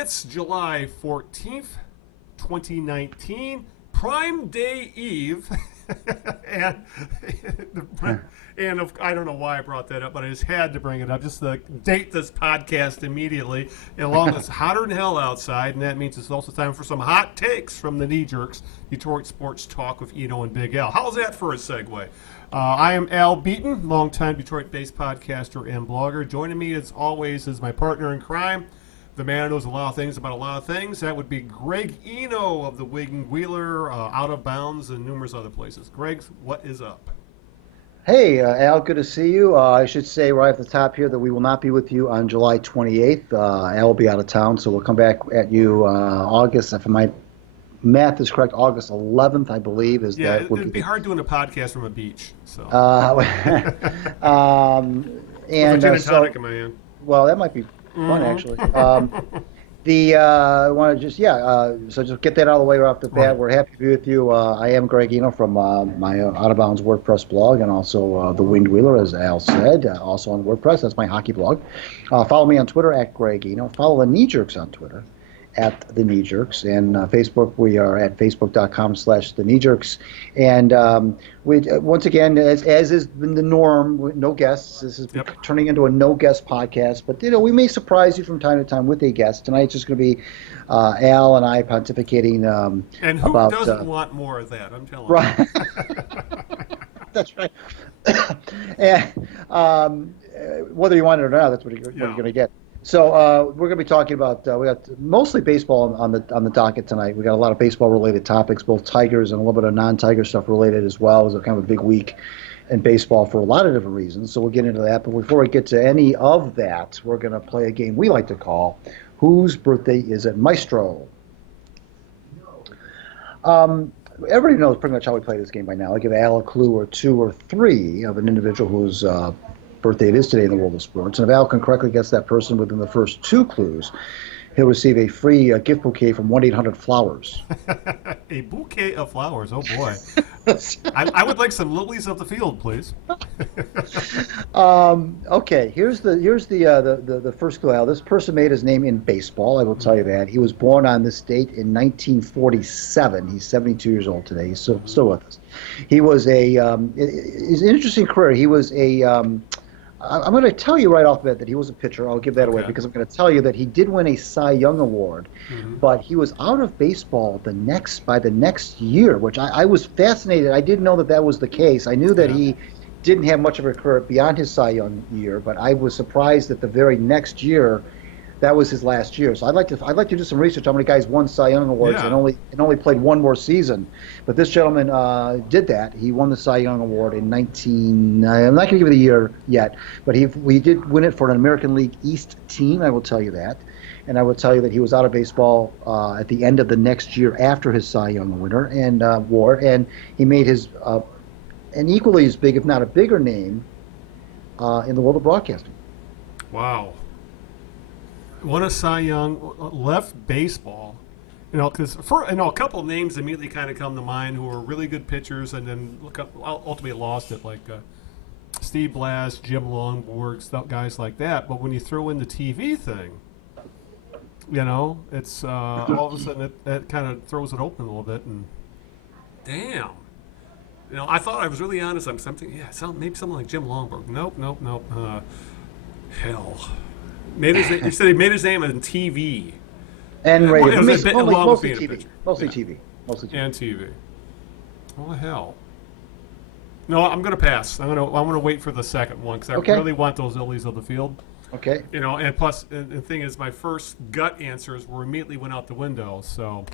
It's July 14th, 2019, Prime Day Eve. and I don't know why I brought that up, but I just had to bring it up just to date this podcast immediately. And along it's hotter than hell outside, and that means it's also time for some hot takes from the Knee Jerks, Detroit Sports Talk with Eno and Big Al. How's that for a segue? I am Al Beaton, longtime Detroit-based podcaster and blogger. Joining me, as always, is my partner in crime, the man who knows a lot of things about a lot of things. That would be Greg Eno of the Wing Wheeler, Out of Bounds, and numerous other places. Greg, what is up? Hey, Al, good to see you. I should say right at the top here that we will not be with you on July 28th. Al will be out of town, so we'll come back at you August, if my math is correct, August 11th, I believe. It'd be hard doing a podcast from a beach. So. And with a gin and tonic in my hand. Well, that might be fun, actually. I want to just, so just get that out of the way right off the bat. Right. We're happy to be with you. I am Greg Eno from my Out of Bounds WordPress blog, and also the Winged Wheeler, as Al said, also on WordPress. That's my hockey blog. Follow me on Twitter at Greg Eno. Follow the Knee Jerks on Twitter at the Knee Jerks, and Facebook, we are at facebook.com/the Knee Jerks. And we once again, as is the norm, no guests. This is turning into a no guest podcast, but we may surprise you from time to time with a guest. Tonight's just going to be Al and I pontificating and who about, doesn't want more of that? I'm telling right. you. That's right. And whether you want it or not, that's what you're going to get. So we're going to be talking about we got mostly baseball on the docket tonight. We got a lot of baseball related topics, both Tigers and a little bit of non-Tiger stuff related as well. It was a kind of a big week in baseball for a lot of different reasons. So we'll get into that. But before we get to any of that, we're going to play a game we like to call "Whose Birthday Is It, Maestro?" Everybody knows pretty much how we play this game by now. I give Al a clue or two or three of an individual who's birthday it is today in the world of sports. And if Al can correctly guess that person within the first two clues, he'll receive a free gift bouquet from 1-800-Flowers. A bouquet of flowers, oh boy. I would like some lilies of the field, please. Okay, here's the first clue, Al. This person made his name in baseball, I will tell you that. He was born on this date in 1947. He's 72 years old today. He's still with us. He was it's an interesting career. He was I'm going to tell you right off the bat that he was a pitcher. I'll give that away because I'm going to tell you that he did win a Cy Young Award, but he was out of baseball by the next year, which I was fascinated. I didn't know that was the case. I knew that he didn't have much of a career beyond his Cy Young year, but I was surprised that the very next year that was his last year. So I'd like to do some research on how many guys won Cy Young Awards and only played one more season. But this gentleman did that. He won the Cy Young Award in I'm not going to give you the year yet, but we did win it for an American League East team. I will tell you that, and I will tell you that he was out of baseball at the end of the next year after his Cy Young winner and award, and he made his an equally as big, if not a bigger, name in the world of broadcasting. Wow. Won a Cy Young, left baseball, because a couple of names immediately kind of come to mind who were really good pitchers, and then ultimately lost it, like Steve Blass, Jim Longborg, guys like that. But when you throw in the TV thing, it's all of a sudden it kind of throws it open a little bit, and damn. I thought I was really honest. Maybe something like Jim Longborg. Nope. Hell. You said he made his name on TV and radio. Mostly TV. Mostly TV. And TV. Oh hell! No, I'm going to pass. I'm going to wait for the second one because I really want those lilies of the field. Okay. And plus, the thing is, my first gut answers immediately went out the window. So.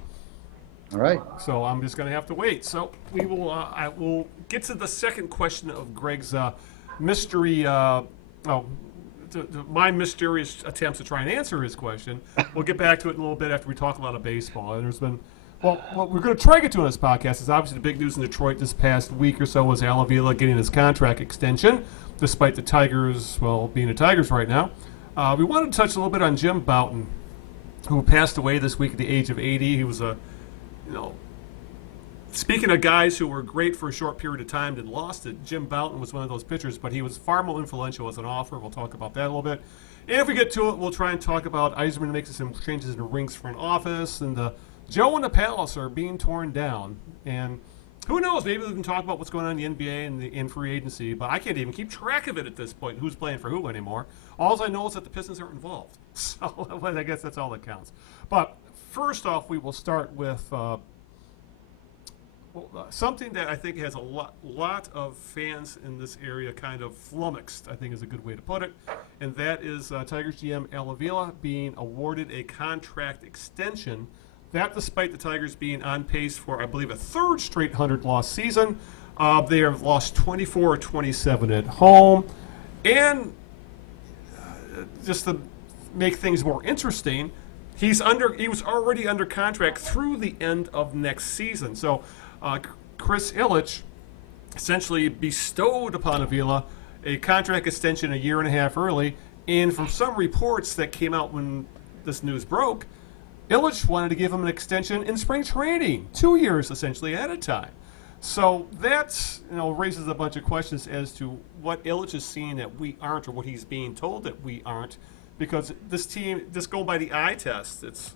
All right. So I'm just going to have to wait. So we will. I will get to the second question of Greg's mystery. My mysterious attempts to try and answer his question. We'll get back to it in a little bit after we talk a lot of baseball. And there's been, what we're going to try to get to on this podcast is obviously the big news in Detroit this past week or so was Avila getting his contract extension, despite the Tigers, being the Tigers right now. We wanted to touch a little bit on Jim Bouton, who passed away this week at the age of 80. He was speaking of guys who were great for a short period of time and lost it, Jim Bouton was one of those pitchers, but he was far more influential as an author. We'll talk about that a little bit. And if we get to it, we'll try and talk about Yzerman making some changes in the Rings front office, and the Joe and the Palace are being torn down. And who knows? Maybe we can talk about what's going on in the NBA and in free agency, but I can't even keep track of it at this point, who's playing for who anymore. All I know is that the Pistons aren't involved. So I guess that's all that counts. But first off, we will start with something that I think has a lot of fans in this area kind of flummoxed, I think is a good way to put it, and that is Tigers GM Avila being awarded a contract extension. That despite the Tigers being on pace for, I believe, a third straight 100-loss season. They have lost 24 or 27 at home. And just to make things more interesting, he was already under contract through the end of next season. So Chris Ilitch essentially bestowed upon Avila a contract extension a year and a half early. And from some reports that came out when this news broke, Ilitch wanted to give him an extension in spring training, 2 years essentially at a time. So that raises a bunch of questions as to what Ilitch is seeing that we aren't, or what he's being told that we aren't, because this team, just go by the eye test. It's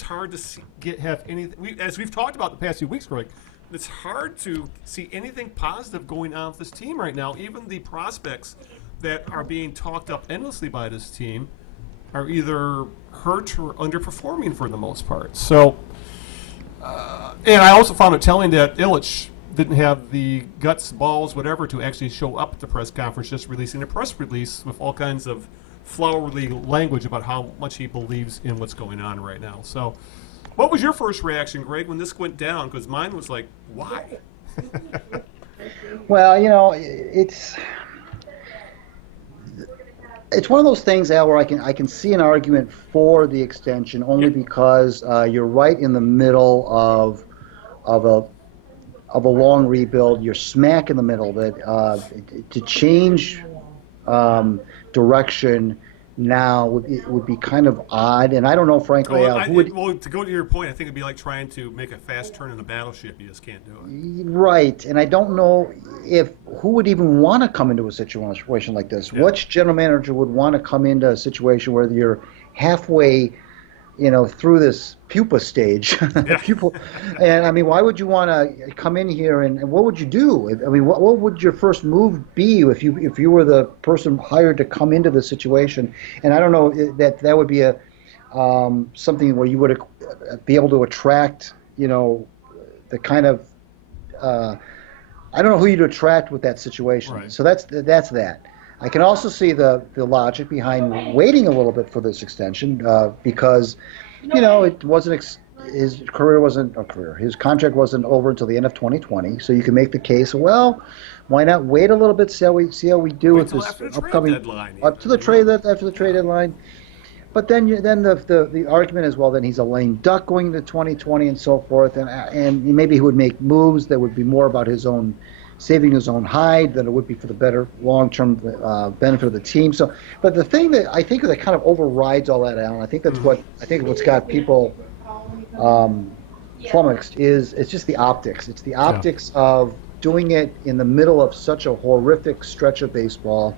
hard to have anything. As we've talked about the past few weeks, Greg, it's hard to see anything positive going on with this team right now. Even the prospects that are being talked up endlessly by this team are either hurt or underperforming for the most part. So, and I also found it telling that Ilitch didn't have the guts, balls, whatever, to actually show up at the press conference, just releasing a press release with all kinds of flowery language about how much he believes in what's going on right now. So, what was your first reaction, Greg, when this went down? Because mine was like, why? Well, it's one of those things, Al, where I can see an argument for the extension only because you're right in the middle of a long rebuild. You're smack in the middle of it. To change direction now would be kind of odd, and I don't know, frankly, Al, to go to your point, I think it'd be like trying to make a fast turn in a battleship. You just can't do it. Right, and I don't know who would even want to come into a situation like this. Yeah. Which general manager would want to come into a situation where you're halfway, through this pupa stage, and I mean, why would you want to come in here and what would you do? I mean, what would your first move be if you were the person hired to come into the situation? And I don't know that would be a something where you would be able to attract, the kind of I don't know who you'd attract with that situation. Right. So that's that. I can also see the logic behind waiting a little bit for this extension because, it wasn't his contract wasn't over until the end of 2020. So you can make the case, well, why not wait a little bit, see how we do with this upcoming up to the trade after the trade deadline. But then the argument is, well, then he's a lame duck going into 2020 and so forth, and maybe he would make moves that would be more about saving his own hide than it would be for the better long-term benefit of the team. So, but the thing that I think that kind of overrides all that, Alan, I think that's what's got people flummoxed is it's just the optics. It's the optics of doing it in the middle of such a horrific stretch of baseball.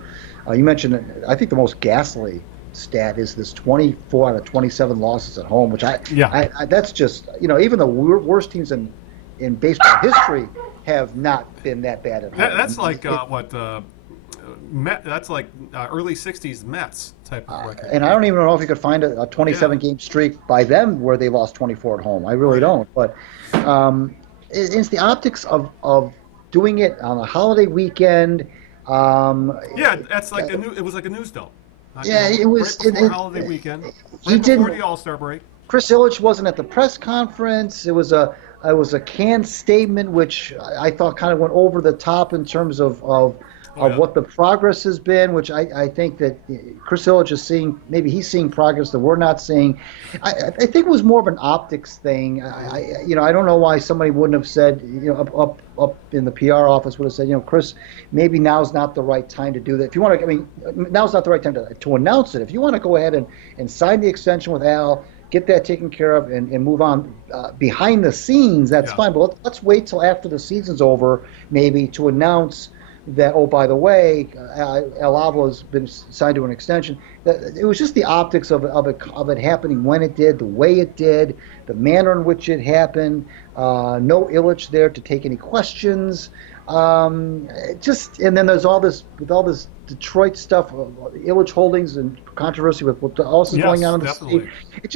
You mentioned, I think the most ghastly stat is this 24 out of 27 losses at home, which that's just, even the worst teams in baseball history have not been that bad at home. That's like that's like early '60s Mets type of record. And I don't even know if you could find a 27-game streak by them where they lost 24 at home. I really don't. But it's the optics of doing it on a holiday weekend. That's like it was like a news dump. It was right before holiday weekend. Right before the All-Star break. Chris Ilitch wasn't at the press conference. It was a canned statement, which I thought kind of went over the top in terms of what the progress has been, which I think that Chris Ilitch is seeing. Maybe he's seeing progress that we're not seeing. I think it was more of an optics thing. I don't know why somebody wouldn't have said, up in the PR office would have said, Chris, maybe now's not the right time to do that. If you want to, now's not the right time to announce it. If you want to go ahead and sign the extension with Al, get that taken care of and move on behind the scenes, that's fine. But let's wait till after the season's over, maybe, to announce that, oh, by the way, El Avila has been signed to an extension. It was just the optics of it happening when it did, the way it did, the manner in which it happened. No Ilitch there to take any questions. And then there's all this Detroit stuff, Ilitch Holdings and controversy with what else is going on in the state. It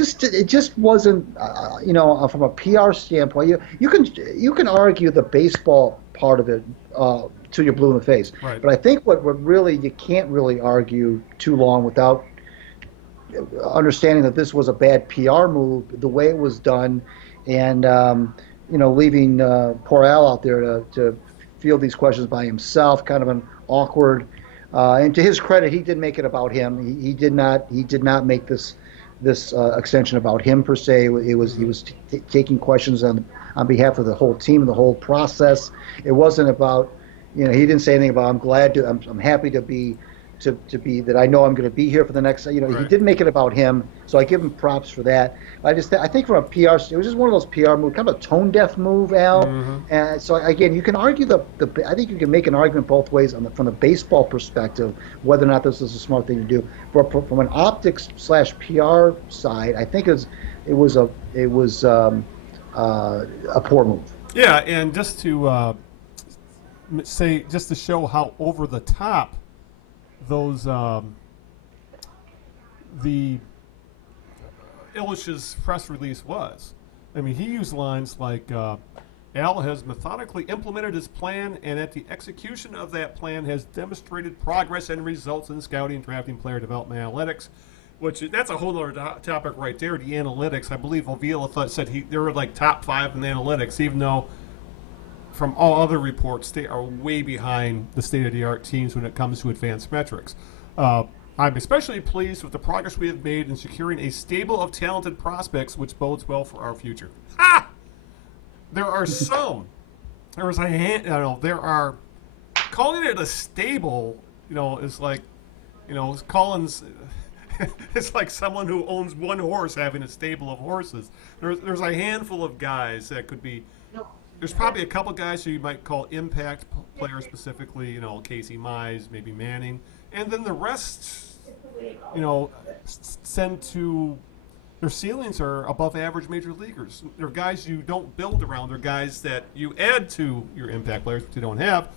just wasn't, from a PR standpoint. You can argue the baseball part of it till you're blue in the face. Right. But I think what really you can't really argue too long without understanding that this was a bad PR move, the way it was done, and leaving poor Al out there to field these questions by himself, kind of an awkward. And to his credit, he didn't make it about him. He did not make this extension about him per se. He was taking questions on behalf of the whole team and the whole process. It wasn't about, he didn't say anything about I'm happy to be that I know I'm going to be here for the next. Right. He didn't make it about him, so I give him props for that. I think from a PR, it was just one of those PR moves, kind of a tone deaf move, Al. Mm-hmm. And so again, you can argue I think you can make an argument both ways from the baseball perspective whether or not this is a smart thing to do. But from an optics / PR side, I think it was a poor move. Yeah, and just to show how over the top those the Ilitch's press release was. I mean, he used lines like Al has methodically implemented his plan, and at the execution of that plan has demonstrated progress and results in scouting, drafting, player development, analytics. That's a whole other topic right there. The analytics, I believe Avila said they were like top 5 in the analytics, even though from all other reports, they are way behind the state-of-the-art teams when it comes to advanced metrics. I'm especially pleased with the progress we have made in securing a stable of talented prospects, which bodes well for our future. Ha! There are some. There are calling it a stable. Is like, Collins. It's like someone who owns one horse having a stable of horses. There's a handful of guys that could be. There's probably a couple guys who you might call impact players specifically, Casey Mize, maybe Manning. And then the rest, send to their ceilings are above average major leaguers. They're guys you don't build around. They're guys that you add to your impact players, which you don't have.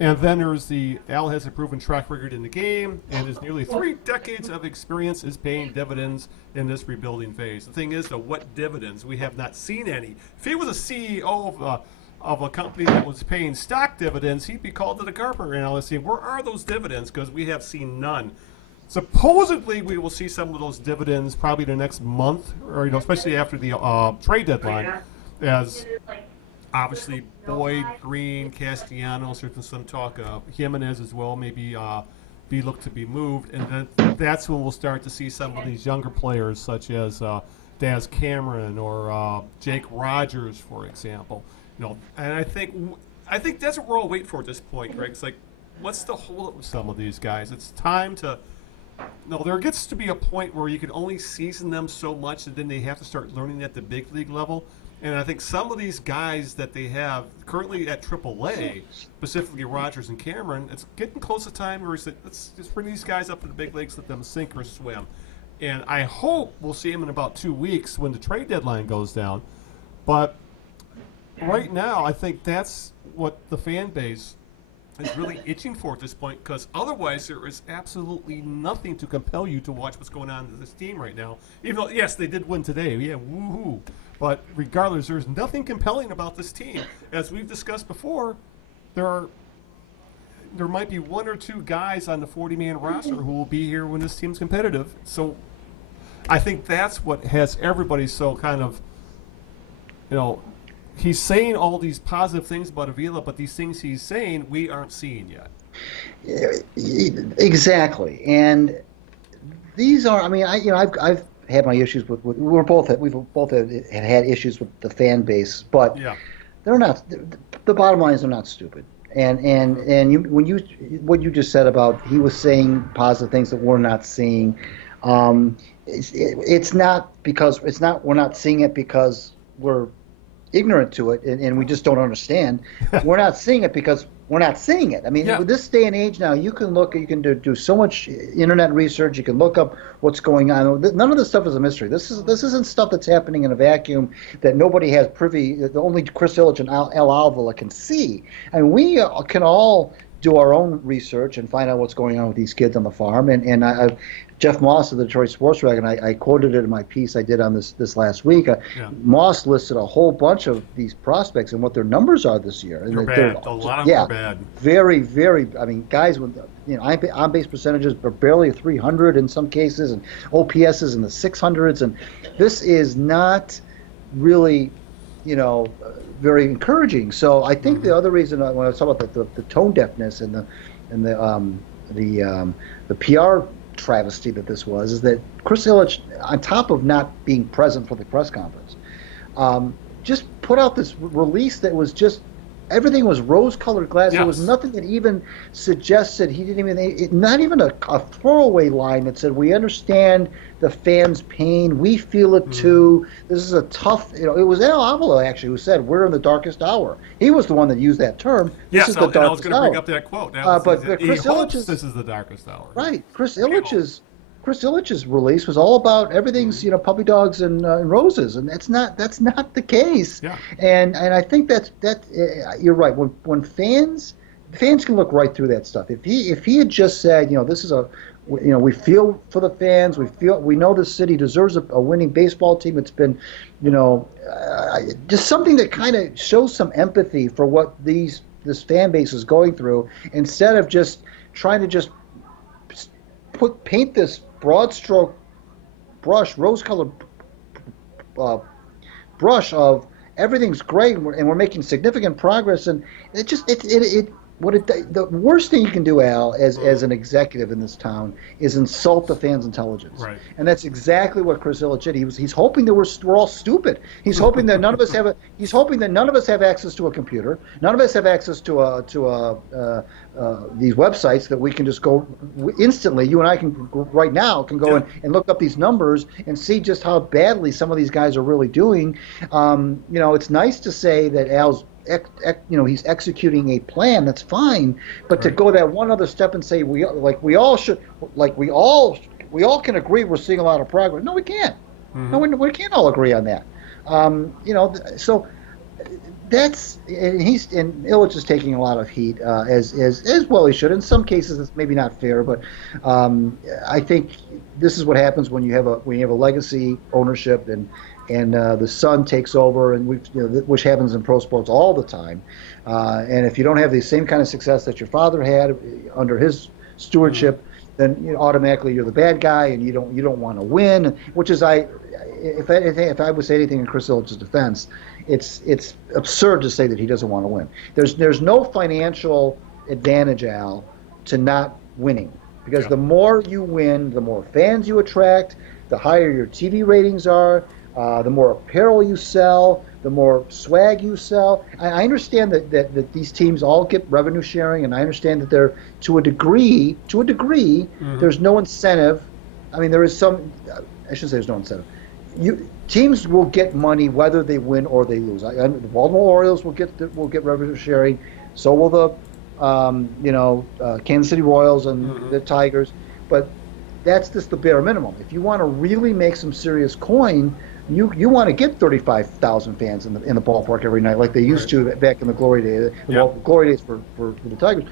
And then there's Al has a proven track record in the game, and his nearly 3 decades of experience is paying dividends in this rebuilding phase. The thing is, though, what dividends? We have not seen any. If he was a CEO of a company that was paying stock dividends, he'd be called to the carpet analyst saying, where are those dividends? Because we have seen none. Supposedly, we will see some of those dividends probably the next month, or especially after the trade deadline, as obviously Boyd, Green, Castellanos, there's some talk of Jimenez as well, maybe be looked to be moved, and then that's when we'll start to see some of these younger players such as Daz Cameron or Jake Rogers, for example. And I think that's what we're all waiting for at this point, Greg. It's like, what's the hold up with some of these guys? It's time to. There gets to be a point where you can only season them so much, and then they have to start learning at the big league level. And I think some of these guys that they have currently at AAA, specifically Rogers and Cameron, it's getting close to time where we said, let's just bring these guys up to the big leagues, let them sink or swim. And I hope we'll see them in about 2 weeks when the trade deadline goes down. But right now, I think that's what the fan base is really itching for at this point, because otherwise there is absolutely nothing to compel you to watch what's going on with this team right now. Even though, yes, they did win today. Yeah, woohoo. But regardless, there's nothing compelling about this team. As we've discussed before, there might be 1 or 2 guys on the 40-man roster who will be here when this team's competitive. So I think that's what has everybody so kind of, he's saying all these positive things about Avila, but these things he's saying we aren't seeing yet. Exactly. And these are, I've had my issues with we've both had issues with the fan base, but they're not. The bottom line is they're not stupid. And what you just said about he was saying positive things that we're not seeing. It's not we're not seeing it because we're ignorant to it and we just don't understand. We're not seeing it because we're not seeing it. I mean, with this day and age now, you can do so much internet research. You can look up what's going on. None of this stuff is a mystery. This isn't stuff that's happening in a vacuum that nobody has privy. That only Chris Ilitch and Al Avila can see. I mean, we can all do our own research and find out what's going on with these kids on the farm. And Jeff Moss of the Detroit Sports Rag, and I quoted it in my piece I did on this last week. Moss listed a whole bunch of these prospects and what their numbers are this year. And they're bad. A lot of them are bad. Very, very. I mean, guys with on-base percentages are barely 300 in some cases, and OPSs in the 600s. And this is not really, very encouraging. So I think the other reason when I was talking about the tone deafness and the PR travesty that this was is that Chris Ilitch, on top of not being present for the press conference, just put out this release that was just everything was rose-colored glass. Yes. There was nothing that even suggested he didn't even not even a throwaway line that said, "We understand the fans' pain. We feel it too. This is a tough." It was Al Avila actually who said, "We're in the darkest hour." He was the one that used that term. Yes, this is I the was going to bring up that quote. But Chris Ilitch's, this is the darkest hour. Right, Chris Ilitch's release was all about everything's puppy dogs and roses, and that's not the case. Yeah. And I think that you're right. When fans can look right through that stuff. If he had just said, this is we feel for the fans. We know the city deserves a winning baseball team. It's been, just something that kind of shows some empathy for what this fan base is going through, instead of just trying to just paint this broad stroke brush, rose-colored brush of everything's great and we're making significant progress, and the worst thing you can do, Al, as an executive in this town is insult the fans' intelligence. Right. And that's exactly what Chris Ilitch did. He's hoping that we're all stupid. He's hoping that none of us have access to a computer. None of us have access to these websites that we can just go instantly. You and I can right now go in and look up these numbers and see just how badly some of these guys are really doing. It's nice to say that Al's he's executing a plan. That's fine, but to go that one other step and say we all can agree we're seeing a lot of progress. No, we can't. No, we can't all agree on that. So that's and Ilitch is taking a lot of heat as well he should. In some cases, it's maybe not fair, but I think this is what happens when you have a legacy ownership and the son takes over, and which happens in pro sports all the time. And if you don't have the same kind of success that your father had under his stewardship, then automatically you're the bad guy, and you don't want to win. Which is if I would say anything in Chris Ilitch's defense, it's absurd to say that he doesn't want to win. There's no financial advantage, Al, to not winning, because the more you win, the more fans you attract, the higher your TV ratings are. The more apparel you sell, the more swag you sell. I understand that these teams all get revenue sharing, and I understand that they're to a degree, there's no incentive. I mean, there is some. I shouldn't say there's no incentive. Teams will get money whether they win or they lose. The Baltimore Orioles will get revenue sharing. So will the Kansas City Royals and the Tigers. But that's just the bare minimum. If you want to really make some serious coin, you want to get 35,000 fans in the ballpark every night, like they used to back in the glory days. Glory days for the Tigers.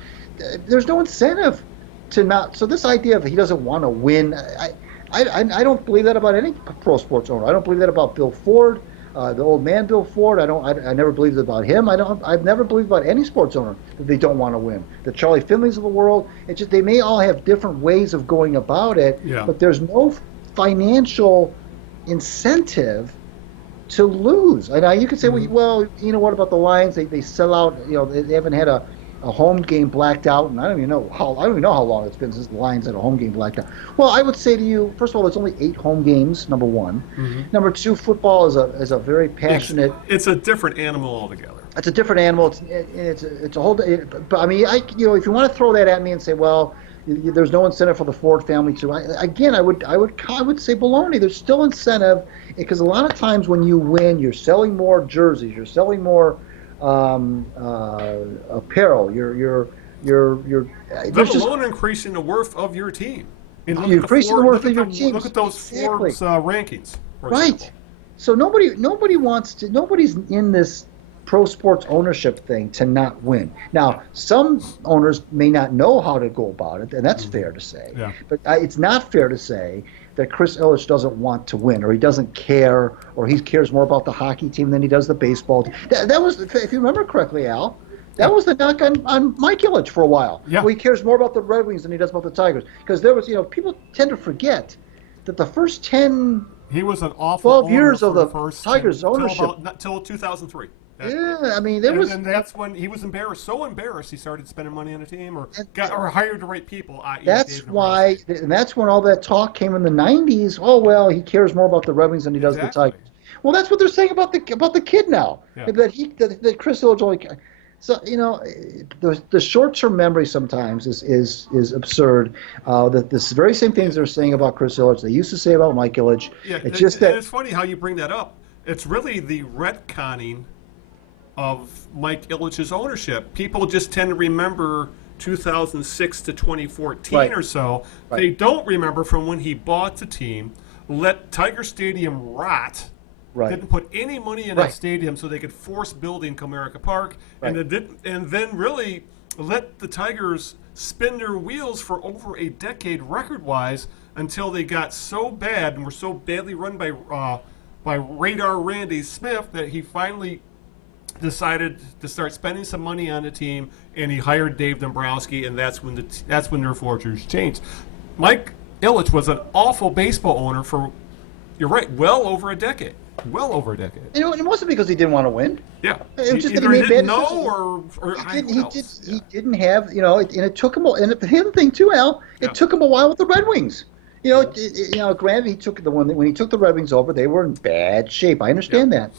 There's no incentive to not. So this idea of he doesn't want to win, I don't believe that about any pro sports owner. I don't believe that about Bill Ford, the old man Bill Ford. I never believed it about him. I've never believed about any sports owner that they don't want to win. The Charlie Finleys of the world. It's just they may all have different ways of going about it, but there's no financial incentive to lose. And you could say, well, what about the Lions? They sell out. They haven't had a home game blacked out, and I don't even know how long it's been since the Lions had a home game blacked out. Well, I would say to you, first of all, there's only 8 home games. Number one. Number two, football is a very passionate. It's a different animal altogether. It's a different animal. It's a whole. But I mean, if you want to throw that at me and say, well, there's no incentive for the Ford family to. I would say baloney. There's still incentive, because a lot of times when you win, you're selling more jerseys, you're selling more apparel, your Let there's just alone increasing the worth of your team. And look you're at the increasing the Forbes, worth of your team. look at those Exactly. Forbes rankings, for Right. example. So nobody's in this pro sports ownership thing to not win. Now, some owners may not know how to go about it, and that's fair to say. Yeah. But it's not fair to say that Chris Ilitch doesn't want to win, or he doesn't care, or he cares more about the hockey team than he does the baseball team. That was, if you remember correctly, Al, that was the knock on Mike Ilitch for a while. Yeah. Where he cares more about the Red Wings than he does about the Tigers. Because there was, people tend to forget that the first 10 He was an awful 12 owner years for of the first Tigers' ownership. Until 2003. Yeah, I mean, there was. And that's when he was embarrassed, so embarrassed he started spending money on a team or hired the right people. That's why, and that's when all that talk came in the '90s. Oh well, he cares more about the Red Wings than he does the Tigers. Well, that's what they're saying about the kid now. Yeah. That Chris Ilitch only. So the short-term memory sometimes is absurd. That this very same things they're saying about Chris Ilitch, they used to say about Mike Ilitch. Yeah, it's just that it's funny how you bring that up. It's really the retconning of Mike Ilitch's ownership. People just tend to remember 2006 to 2014 Right. or so. Right. They don't remember from when he bought the team, let Tiger Stadium rot. Right. Didn't put any money in that stadium so they could force building Comerica Park, Right. and then really let the Tigers spin their wheels for over a decade record-wise until they got so bad and were so badly run by Radar Randy Smith that he finally decided to start spending some money on the team, and he hired Dave Dombrowski, and that's when their fortunes changed. Mike Ilitch was an awful baseball owner for, you're right, well over a decade. Well over a decade. it wasn't because he didn't want to win. Yeah. It was just that he Either made bad didn't know decisions. or He didn't have, and it took him. And the other thing too, Al, it took him a while with the Red Wings. Granted, he took when he took the Red Wings over, they were in bad shape. I understand that,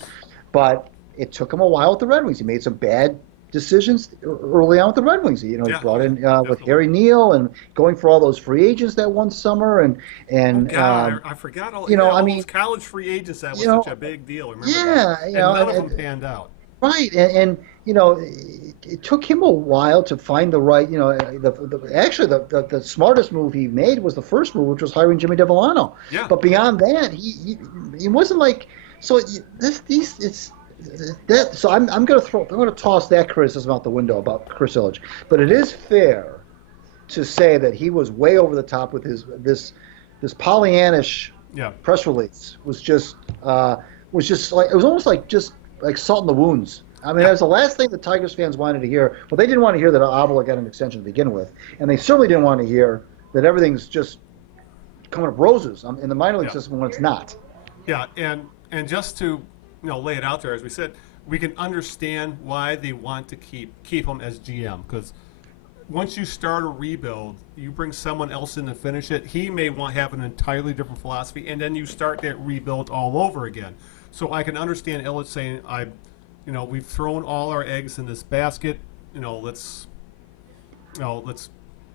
but it took him a while with the Red Wings. He made some bad decisions early on with the Red Wings. He brought in with Harry Neal and going for all those free agents that one summer, and I forgot all. All those college free agents, that was such a big deal. Remember that? And none of them panned out. Right, and it took him a while to find the right. Actually, the smartest move he made was the first move, which was hiring Jimmy DeVolano. Yeah. But beyond that, he wasn't like so. So I'm going to toss that criticism out the window about Chris Ilitch. But it is fair to say that he was way over the top with this Pollyannish press release. Was just like it was almost like just like salt in the wounds. I mean, that was the last thing the Tigers fans wanted to hear. Well, they didn't want to hear that Avila got an extension to begin with, and they certainly didn't want to hear that everything's just coming up roses in the minor league system when it's not. Yeah, and just to lay it out there, as we said, we can understand why they want to keep him as GM, because once you start a rebuild, you bring someone else in to finish it. He may have an entirely different philosophy, and then you start that rebuild all over again. So I can understand Ilitch saying, we've thrown all our eggs in this basket. Let's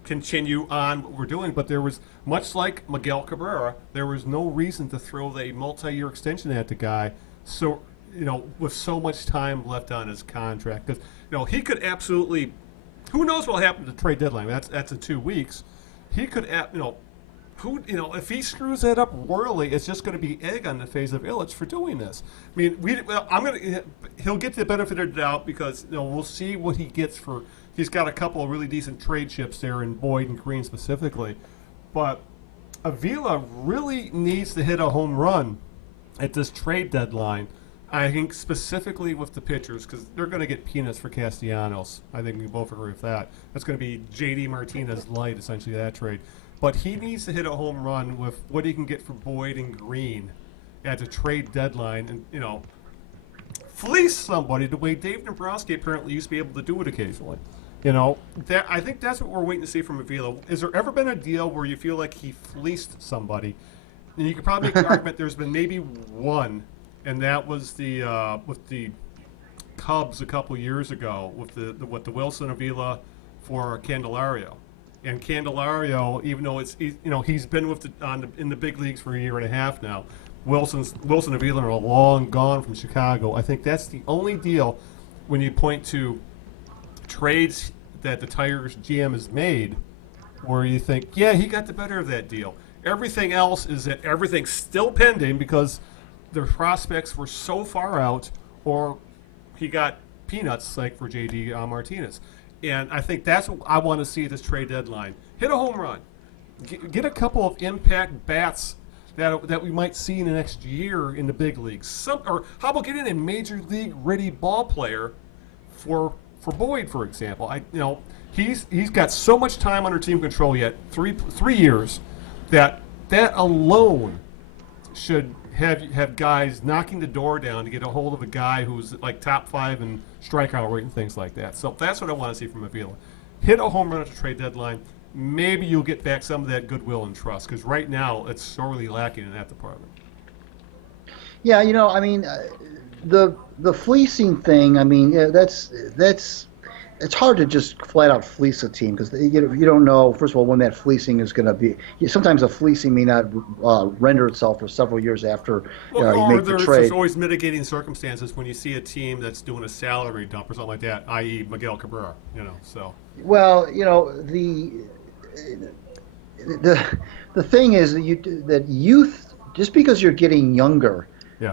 continue on what we're doing. But there was, much like Miguel Cabrera, there was no reason to throw a multi-year extension at the guy. So, with so much time left on his contract, because he could absolutely. Who knows what'll happen to the trade deadline? That's in 2 weeks. He could, if he screws that up royally, it's just going to be egg on the face of Ilitch for doing this. I mean, he'll get the benefit of the doubt because we'll see what he gets for. He's got a couple of really decent trade chips there in Boyd and Green specifically, but Avila really needs to hit a home run at this trade deadline. I think specifically with the pitchers, because they're going to get peanuts for Castellanos. I think we both agree with that. That's going to be J.D. Martinez light, essentially, that trade. But he needs to hit a home run with what he can get for Boyd and Green at the trade deadline and, fleece somebody the way Dave Dombrowski apparently used to be able to do it occasionally. I think that's what we're waiting to see from Avila. Has there ever been a deal where you feel like he fleeced somebody? And you could probably make the argument there's been maybe one, and that was with the Cubs a couple years ago with the Wilson Avila for Candelario. And Candelario, even though he's been in the big leagues for a year and a half now, Wilson Avila are long gone from Chicago. I think that's the only deal. when you point to trades that the Tigers GM has made, where you think, yeah, he got the better of that deal. Everything else is that everything's still pending because the prospects were so far out, or he got peanuts like for J.D. Martinez. And I think that's what I want to see at this trade deadline. Hit a home run. Get a couple of impact bats that we might see in the next year in the big leagues. Or how about getting a major league ready ball player for Boyd, for example? He's got so much time under team control yet, 3 years, that alone should have guys knocking the door down to get a hold of a guy who's like top 5 in strikeout rate and things like that. So that's what I want to see from Avila. Hit a home run at the trade deadline. Maybe you'll get back some of that goodwill and trust, because right now it's sorely lacking in that department. Yeah, the fleecing thing. That's it's hard to just flat out fleece a team because you don't know, first of all, when that fleecing is going to be. Sometimes a fleecing may not render itself for several years after you make the trade. There's always mitigating circumstances when you see a team that's doing a salary dump or something like that, i.e. Miguel Cabrera. So. Well, the thing is that youth, just because you're getting younger,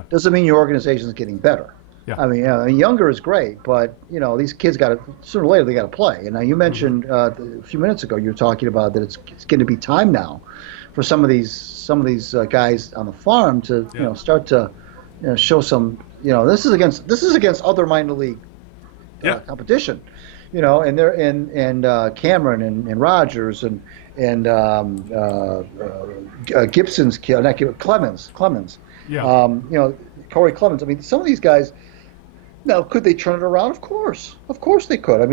doesn't mean your organization is getting better. Yeah. Younger is great, but these kids got to, sooner or later they got to play. And now you mentioned a few minutes ago, you were talking about that it's going to be time now for some of these guys on the farm to start to show some. This is against other minor league competition. And they're and Cameron and Rogers and Gibson's kid, not Clemens. Yeah. Corey Clemens. Some of these guys. Now, could they turn it around? Of course they could.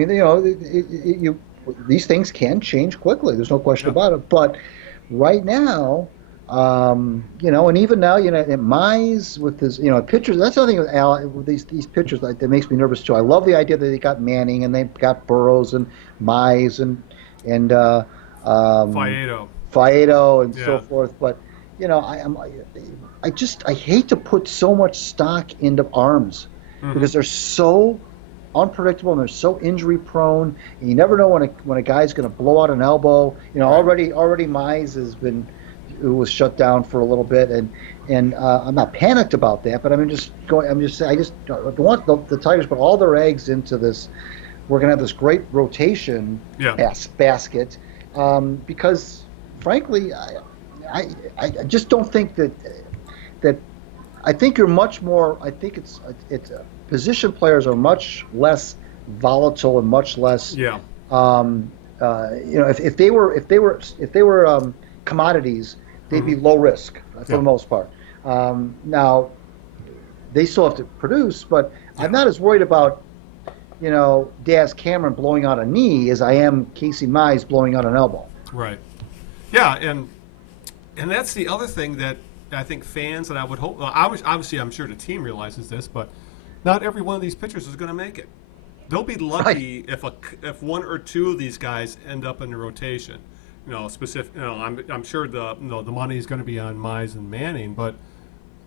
These things can change quickly. There's no question about it. But right now, and even now, Mize with his, pitchers. That's the thing with Al. With these pitchers that makes me nervous too. I love the idea that they got Manning and they got Burrows and Mize and Faedo and so forth. But I hate to put so much stock into arms. Because they're so unpredictable and they're so injury prone, and you never know when a guy's going to blow out an elbow. Already Mize was shut down for a little bit, and I'm not panicked about that, but I just don't want the Tigers put all their eggs into this. We're going to have this great rotation basket, because frankly, I just don't think that. I think you're much more. I think it's position players are much less volatile and much less. Yeah. If they were commodities, they'd be low risk for the most part. Now, they still have to produce, but I'm not as worried about Daz Cameron blowing out a knee as I am Casey Mize blowing out an elbow. Right. Yeah, and that's the other thing that I think fans, and I would hope, obviously I'm sure the team realizes this, but not every one of these pitchers is going to make it. They'll be lucky if one or two of these guys end up in the rotation. I'm sure the money is going to be on Mize and Manning, but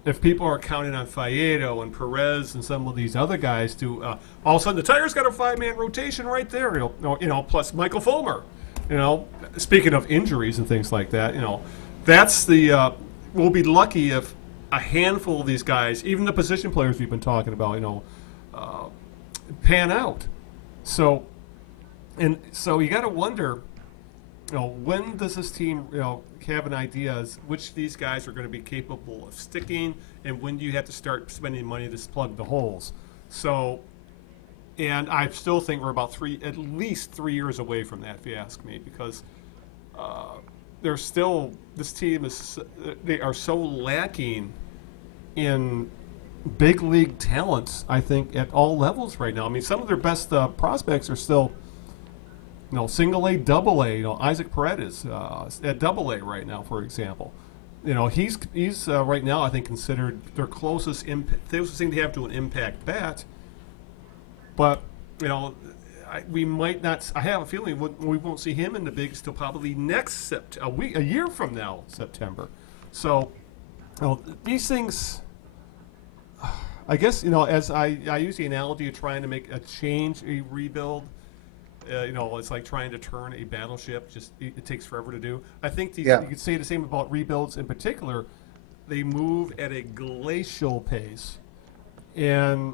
if people are counting on Faedo and Perez and some of these other guys to all of a sudden the Tigers got a 5-man rotation right there. Plus Michael Fulmer. Speaking of injuries and things like that, that's the. We'll be lucky if a handful of these guys, even the position players we've been talking about, pan out. So you got to wonder, when does this team, have an idea as which these guys are going to be capable of sticking, and when do you have to start spending money to plug the holes? So, and I still think we're about at least 3 years away from that, if you ask me, because. This team they are so lacking in big league talents, I think, at all levels right now. Some of their best prospects are still, single A, double A. Isaac Paredes at double A right now, for example. He's right now, I think, considered their closest thing to have to an impact bat. But, we might not. I have a feeling we won't see him in the bigs till probably next a year from now, September. So, these things. I guess, as I use the analogy of trying to make a change, a rebuild. It's like trying to turn a battleship. Just it takes forever to do. I think you could say the same about rebuilds in particular. They move at a glacial pace, and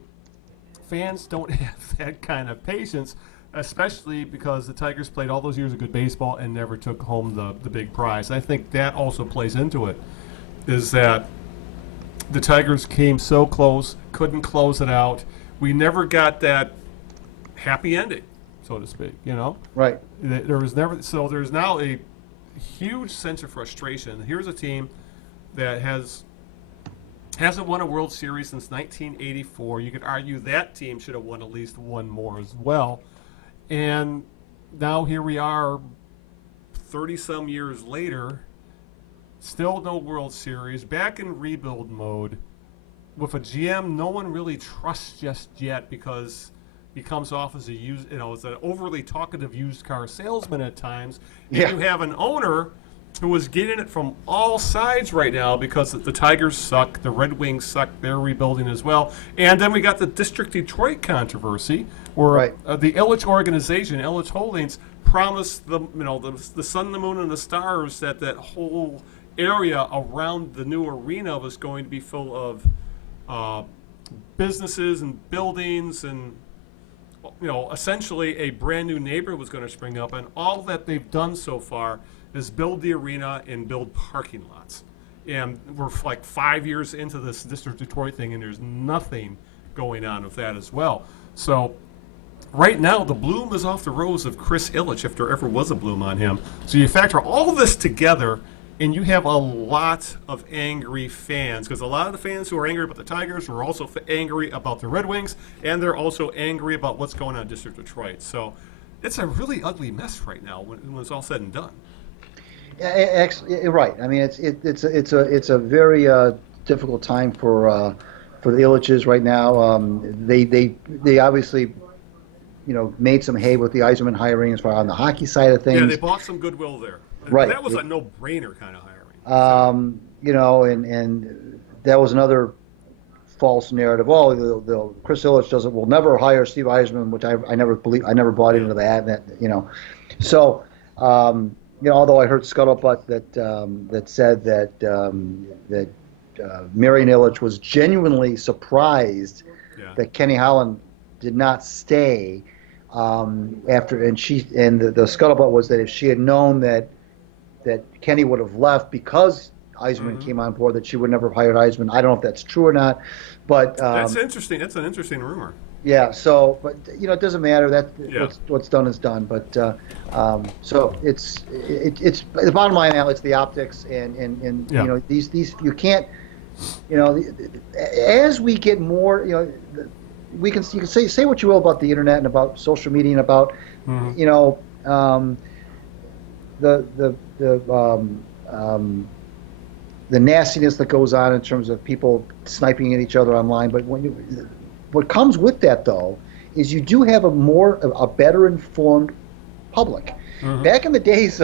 fans don't have that kind of patience, especially because the Tigers played all those years of good baseball and never took home the big prize. I think that also plays into it, is that the Tigers came so close, couldn't close it out. We never got that happy ending, so to speak, Right. There was never, so there's now a huge sense of frustration. Here's a team that hasn't won a World Series since 1984. You could argue that team should have won at least one more as well. And now here we are 30-some years later, still no World Series, back in rebuild mode, with a GM no one really trusts just yet because he comes off as as an overly talkative used car salesman at times. And you have an owner who is getting it from all sides right now because the Tigers suck, the Red Wings suck, they're rebuilding as well. And then we got the District Detroit controversy where the Ilitch organization, Ilitch Holdings, promised the sun, the moon, and the stars that whole area around the new arena was going to be full of businesses and buildings and essentially a brand new neighborhood was going to spring up. And all that they've done so far is build the arena and build parking lots. And we're like 5 years into this District Detroit thing, and there's nothing going on with that as well. So right now, the bloom is off the rose of Chris Ilitch, if there ever was a bloom on him. So you factor all this together, and you have a lot of angry fans, because a lot of the fans who are angry about the Tigers are also angry about the Red Wings, and they're also angry about what's going on in District Detroit. So it's a really ugly mess right now when it's all said and done. Right. I mean, it's a very difficult time for the Ilitches right now. They obviously made some hay with the Yzerman hiring as far on the hockey side of things. Yeah, they bought some goodwill there. Right. That was a no-brainer kind of hiring. And that was another false narrative. Oh, Chris Ilitch will never hire Steve Yzerman, which I never bought into that. So. Although I heard scuttlebutt that said that Marion Ilitch was genuinely surprised that Kenny Holland did not stay after, and the scuttlebutt was that if she had known that Kenny would have left because Yzerman came on board, that she would never have hired Yzerman. I don't know if that's true or not, but that's interesting. That's an interesting rumor. Yeah. So, but it doesn't matter. What's done is done. But so it's the bottom line now. It's the optics and these you can't as we get more you can say what you will about the internet and about social media and about the nastiness that goes on in terms of people sniping at each other online. But what comes with that, though, is you do have a better informed public. Back in the days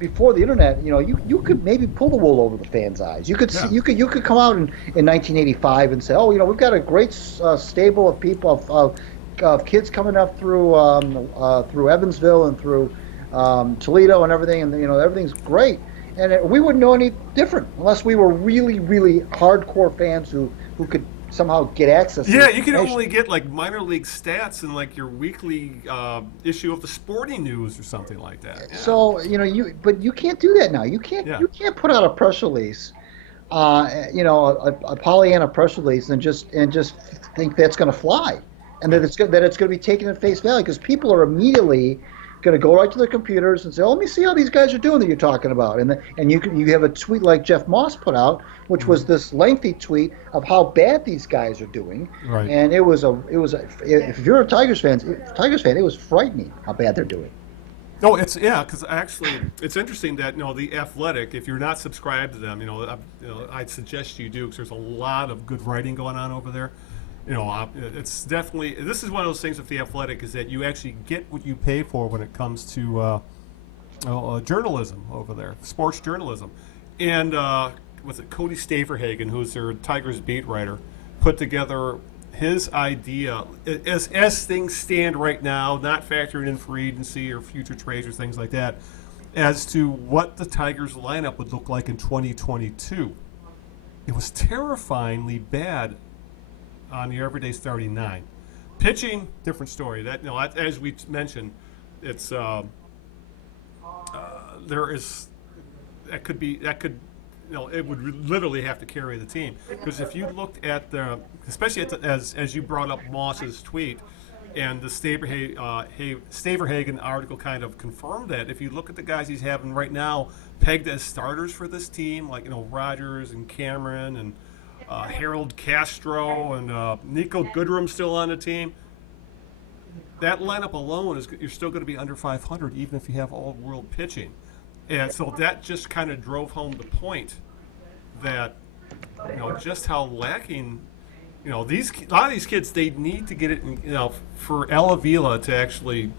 before the internet, you could maybe pull the wool over the fans' eyes. You could you could come out in 1985 and say, we've got a great stable of people of kids coming up through Evansville and through Toledo and everything, and everything's great. And we wouldn't know any different unless we were really, really hardcore fans who could somehow get access to you can only get like minor league stats in like your weekly issue of the Sporting News or something like that. Yeah. So but you can't do that now. You can't put out a press release, a Pollyanna press release and just think that's going to fly, and that it's going to be taken at face value, because people are immediately going to go right to their computers and say, let me see how these guys are doing that you're talking about. And you have a tweet like Jeff Moss put out, which was this lengthy tweet of how bad these guys are doing. Right. And if you're a Tigers fan, it was frightening how bad they're doing. No, because actually it's interesting that The Athletic, if you're not subscribed to them, I'd suggest you do, because there's a lot of good writing going on over there. It's definitely, this is one of those things with The Athletic, is that you actually get what you pay for when it comes to journalism over there, sports journalism. And was it Cody Staverhagen, who's their Tigers beat writer, put together his idea as things stand right now, not factoring in free agency or future trades or things like that, as to what the Tigers lineup would look like in 2022. It was terrifyingly bad on the everyday starting nine. Pitching, different story. That as we mentioned, it's there is that could it would literally have to carry the team, because if you looked at the, especially as you brought up Moss's tweet, and the Staverhagen article kind of confirmed that. If you look at the guys he's having right now pegged as starters for this team, like Rogers and Cameron and Harold Castro and Nico Goodrum still on the team, that lineup alone you're still going to be under 500 even if you have all-world pitching. And so that just kind of drove home the point that just how lacking a lot of these kids, they need to get it for Avila to actually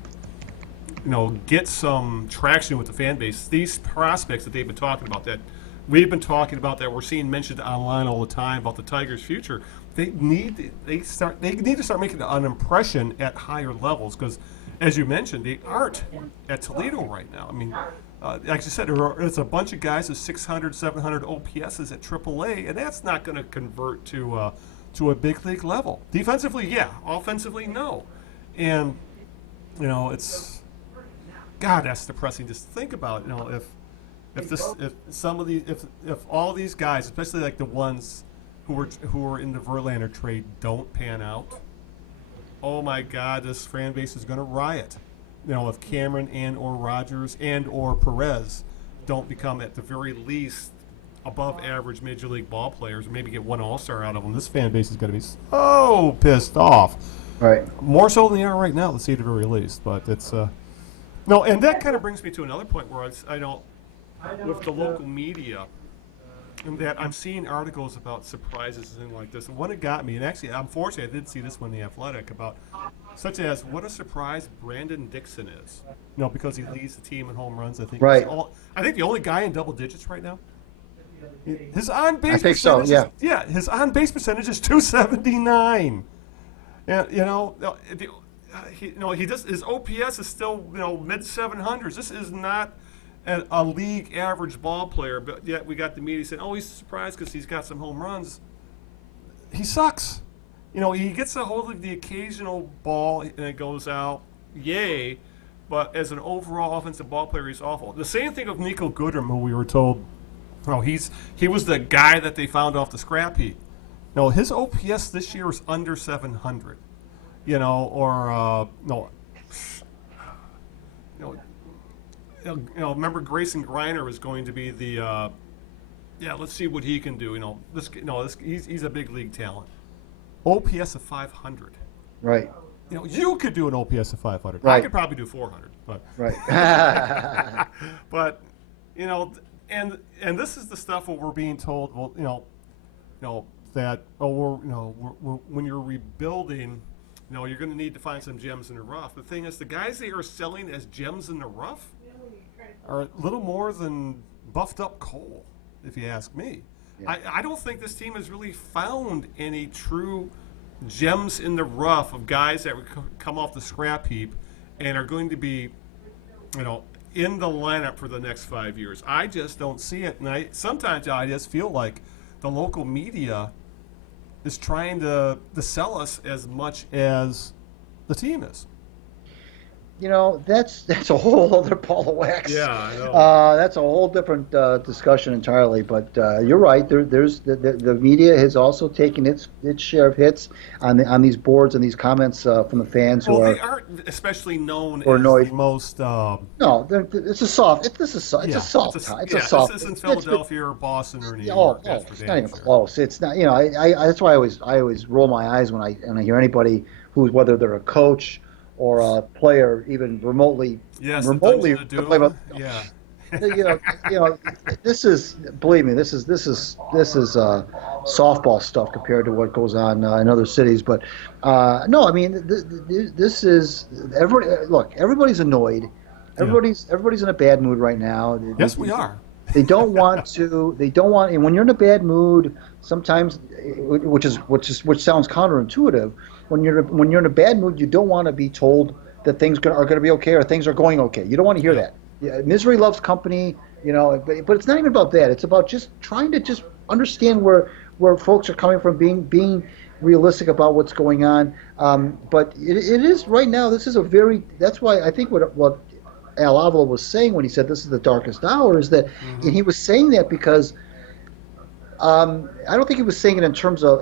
get some traction with the fan base. These prospects that they've been talking about, that we've been talking about, that we're seeing mentioned online all the time about the Tigers' future, they need to start making an impression at higher levels, because as you mentioned, they aren't at Toledo right now. I mean, like you said, it's a bunch of guys with 600, 700 OPSs at AAA, and that's not going to convert to a big league level. Defensively, yeah. Offensively, no. And it's, God, that's depressing. Just think about it. If all these guys, especially like the ones who are in the Verlander trade, don't pan out, oh my God, this fan base is going to riot. If Cameron and or Rogers and or Perez don't become at the very least above average major league ball players, maybe get one all-star out of them, this fan base is going to be so pissed off. Right. More so than they are right now, let's say at the very least. But it's no, and that kind of brings me to another point where I don't, with the local media, and that I'm seeing articles about surprises and things like this. And one that got me, and actually, unfortunately, I did see this one in The Athletic, about such as what a surprise Brandon Dixon is. Because he leads the team in home runs. I think right. I think the only guy in double digits right now. His on base percentage. So, yeah. His on base percentage is .279. And he does. His OPS is still mid 700s. This is not a league average ball player, but yet we got the media saying, "Oh, he's surprised because he's got some home runs." He sucks. He gets a hold of the occasional ball and it goes out. Yay! But as an overall offensive ball player, he's awful. The same thing of Nico Goodrum, who we were told, he was the guy that they found off the scrap heap. No, his OPS this year is under 700. Remember Grayson Griner was going to be the. Let's see what he can do. He's a big league talent. OPS of 500. Right. You could do an OPS of 500. Right. I could probably do 400. But right. But and this is the stuff what we're being told. Well, that when you're rebuilding, you're going to need to find some gems in the rough. The thing is, the guys they are selling as gems in the rough are a little more than buffed up coal, if you ask me. Yeah. I don't think this team has really found any true gems in the rough of guys that would come off the scrap heap and are going to be, in the lineup for the next 5 years. I just don't see it. And sometimes I just feel like the local media is trying to sell us as much as the team is. That's a whole other ball of wax. Yeah, I know. That's a whole different discussion entirely. But you're right. There's the media has also taken its share of hits on these boards and these comments from the fans who are. They aren't especially known as the most. No, it's a soft. It's a soft. This isn't Philadelphia or Boston or New York. It's not even close. It's not. That's why I always roll my eyes when I hear anybody who's, whether they're a coach or a player, even remotely play about. Yeah. This is, believe me, this is softball stuff compared to what goes on in other cities. But no, I mean, this is everybody. Look, everybody's annoyed. Everybody's in a bad mood right now. Yes, we are. They don't want to. They don't want. And when you're in a bad mood, sometimes, which sounds counterintuitive. When you're in a bad mood, you don't want to be told that things are going to be okay or things are going okay. You don't want to hear that. Yeah, misery loves company. But it's not even about that. It's about just trying to just understand where folks are coming from, being realistic about what's going on. But it is right now. This is a very. That's why I think what Al Avila was saying when he said this is the darkest hour is that, and he was saying that because I don't think he was saying it in terms of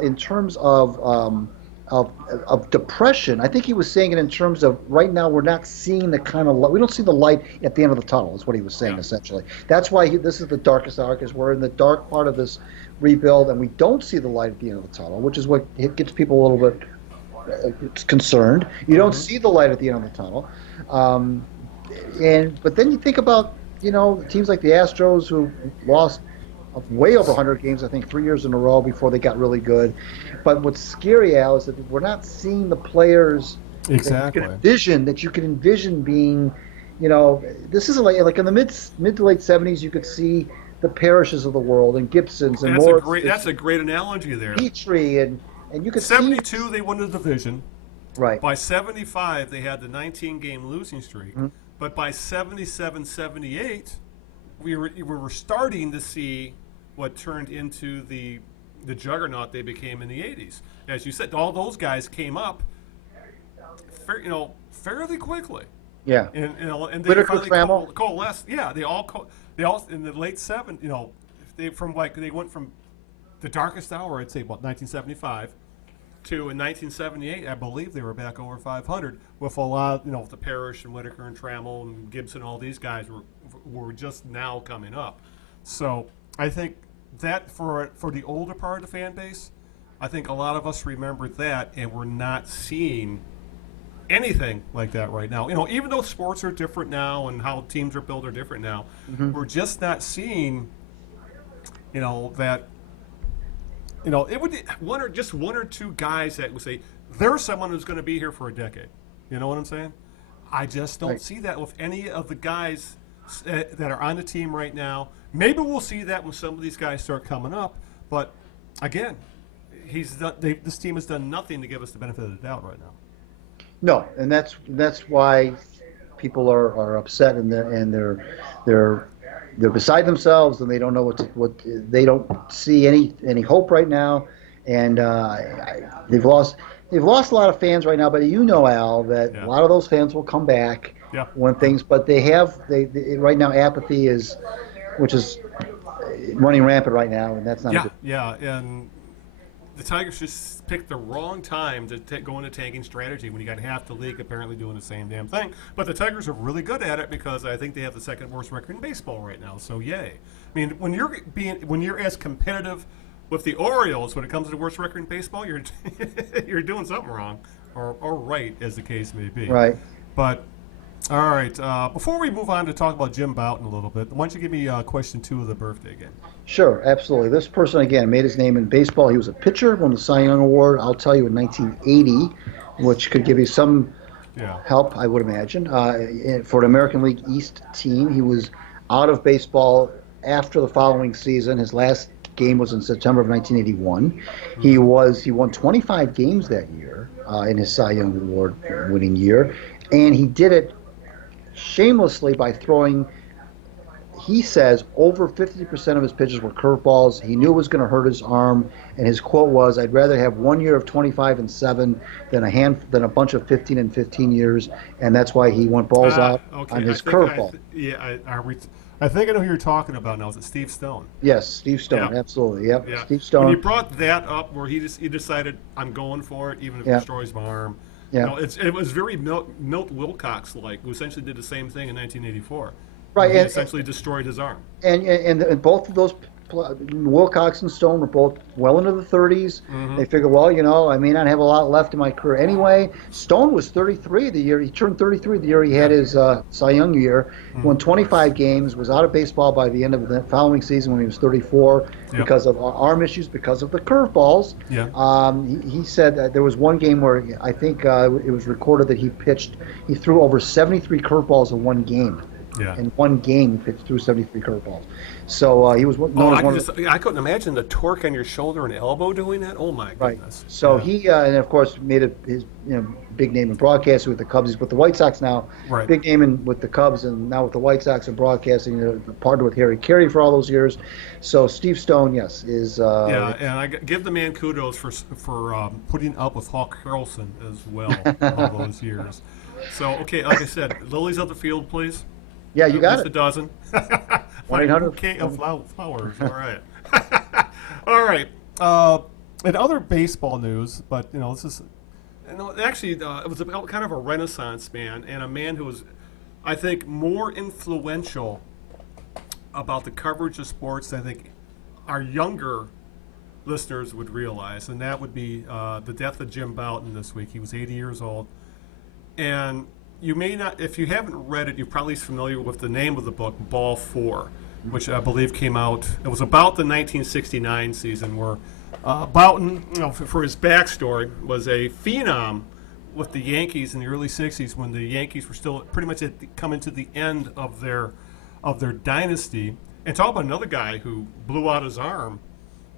depression. I think he was saying it in terms of right now we're not seeing the kind of light. We don't see the light at the end of the tunnel is what he was saying essentially. That's why this is the darkest hour, because we're in the dark part of this rebuild and we don't see the light at the end of the tunnel, which is what gets people a little bit concerned. You don't see the light at the end of the tunnel. But then you think about teams like the Astros who lost way over 100 games, I think 3 years in a row before they got really good. But what's scary, Al, is that we're not seeing the players exactly that you can envision being. This is like in the mid to late 70s, you could see the Parishes of the world and Gibsons and that's a great analogy there. Petrie and you could 72 they won the division. Right. By 75 they had the 19-game losing streak. Mm-hmm. But by 77, 78, we were starting to see what turned into the juggernaut they became in the 80s. As you said, all those guys came up, fairly quickly. Yeah. And they finally coalesced. Yeah, they all in the late 70s. They went from the darkest hour, I'd say, about 1975. To in 1978, I believe they were back over 500 with a lot, the Parrish and Whitaker and Trammell and Gibson. All these guys were just now coming up. So I think that for the older part of the fan base, I think a lot of us remember that, and we're not seeing anything like that right now. Even though sports are different now and how teams are built are different now, we're just not seeing, that. It would one or two guys that would say there's someone who's going to be here for a decade. You know what I'm saying? I just don't see that with any of the guys that are on the team right now. Maybe we'll see that when some of these guys start coming up. But again, this team has done nothing to give us the benefit of the doubt right now. No, and that's why people are upset and they're beside themselves, and they don't know what they don't see any hope right now, and they've lost a lot of fans right now. But Al, that a lot of those fans will come back when things. But they right now apathy which is running rampant right now, and that's not good. And the Tigers just picked the wrong time to go into tanking strategy when you got half the league apparently doing the same damn thing. But the Tigers are really good at it because I think they have the second worst record in baseball right now. So yay! I mean, when you're as competitive with the Orioles when it comes to the worst record in baseball, you're doing something wrong, or right as the case may be. Right. But all right. Before we move on to talk about Jim Bouton a little bit, why don't you give me question 2 of the birthday game? Sure, absolutely. This person, again, made his name in baseball. He was a pitcher, won the Cy Young Award, I'll tell you, in 1980, which could give you some help, I would imagine. For an American League East team, he was out of baseball after the following season. His last game was in September of 1981. He won 25 games that year in his Cy Young Award winning year, and he did it shamelessly by throwing, he says, over 50% of his pitches were curveballs. He knew it was going to hurt his arm, and his quote was, "I'd rather have 1 year of 25-7 than a bunch of 15 and 15 years," and that's why he went balls out on his curveball. I think I know who you're talking about now. Is it Steve Stone? Yes, Steve Stone, absolutely. Yep, yeah. Steve Stone. When you brought that up, where he decided, I'm going for it, even if it destroys my arm. Yeah. It was very Milt Wilcox-like, who essentially did the same thing in 1984. Right, and essentially destroyed his arm. And both of those, Wilcox and Stone, were both well into the 30s. Mm-hmm. They figured, I may not have a lot left in my career anyway. Stone was 33 the year he turned 33 the year he had his Cy Young year. Mm-hmm. Won 25 games, was out of baseball by the end of the following season when he was 34 because of arm issues, because of the curveballs. He said that there was one game where I think it was recorded that he threw over 73 curveballs in one game. Yeah. In one game, he pitched through 73 curveballs. So he was known Oh, as one of I couldn't imagine the torque on your shoulder and elbow doing that. Oh my right. goodness. So Yeah. he and of course made his big name in broadcasting with the Cubs. He's with the White Sox now. Right. Big name with the Cubs and now with the White Sox and broadcasting. Partnered with Harry Carey for all those years. So Steve Stone, yes, is Yeah, and I give the man kudos for putting up with Hawk Harrelson as well all those years. So okay, like I said, lilies of the field, please. yeah, you At got least a it. dozen. My 1-800 bouquet of flowers. All right. All right. In other baseball news, but this is, actually, it was about kind of a Renaissance man and a man who was, I think, more influential about the coverage of sports than I think our younger listeners would realize, and that would be the death of Jim Bouton this week. He was 80 years old, and you may not, if you haven't read it, you're probably familiar with the name of the book, Ball 4, which I believe came out. It was about the 1969 season where Bouton, for his backstory, was a phenom with the Yankees in the early 60s when the Yankees were still pretty much coming to the end of their dynasty. And talk about another guy who blew out his arm,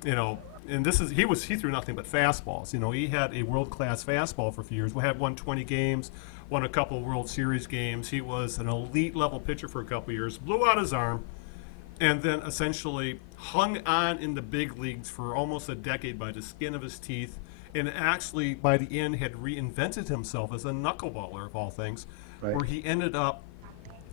and he threw nothing but fastballs. He had a world-class fastball for a few years. We had won 20 games, won a couple of World Series games. He was an elite level pitcher for a couple of years, blew out his arm, and then essentially hung on in the big leagues for almost a decade by the skin of his teeth, and actually by the end had reinvented himself as a knuckleballer of all things, Right. where he ended up,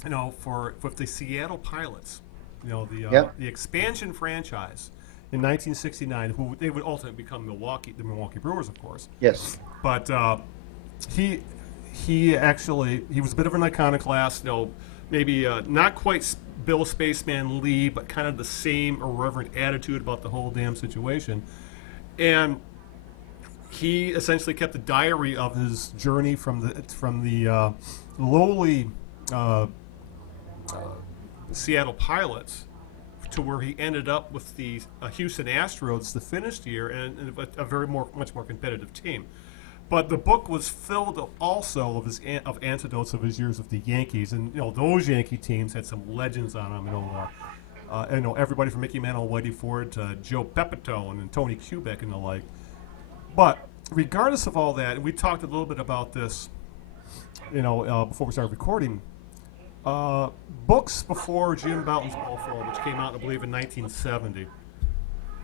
with the Seattle Pilots, Yep. the expansion franchise in 1969, who they would ultimately become the Milwaukee Brewers, of course. Yes. But he was a bit of an iconoclast, maybe not quite Bill Spaceman Lee, but kind of the same irreverent attitude about the whole damn situation. And he essentially kept a diary of his journey from the lowly Seattle Pilots to where he ended up with the Houston Astros to finish the year and a much more competitive team. But the book was filled also of anecdotes of his years with the Yankees, and those Yankee teams had some legends on them. Everybody from Mickey Mantle, Whitey Ford to Joe Pepitone and Tony Kubek and the like. But regardless of all that, and we talked a little bit about this, before we started recording. Books before Jim Bouton's Ball 4, which came out, I believe, in 1970,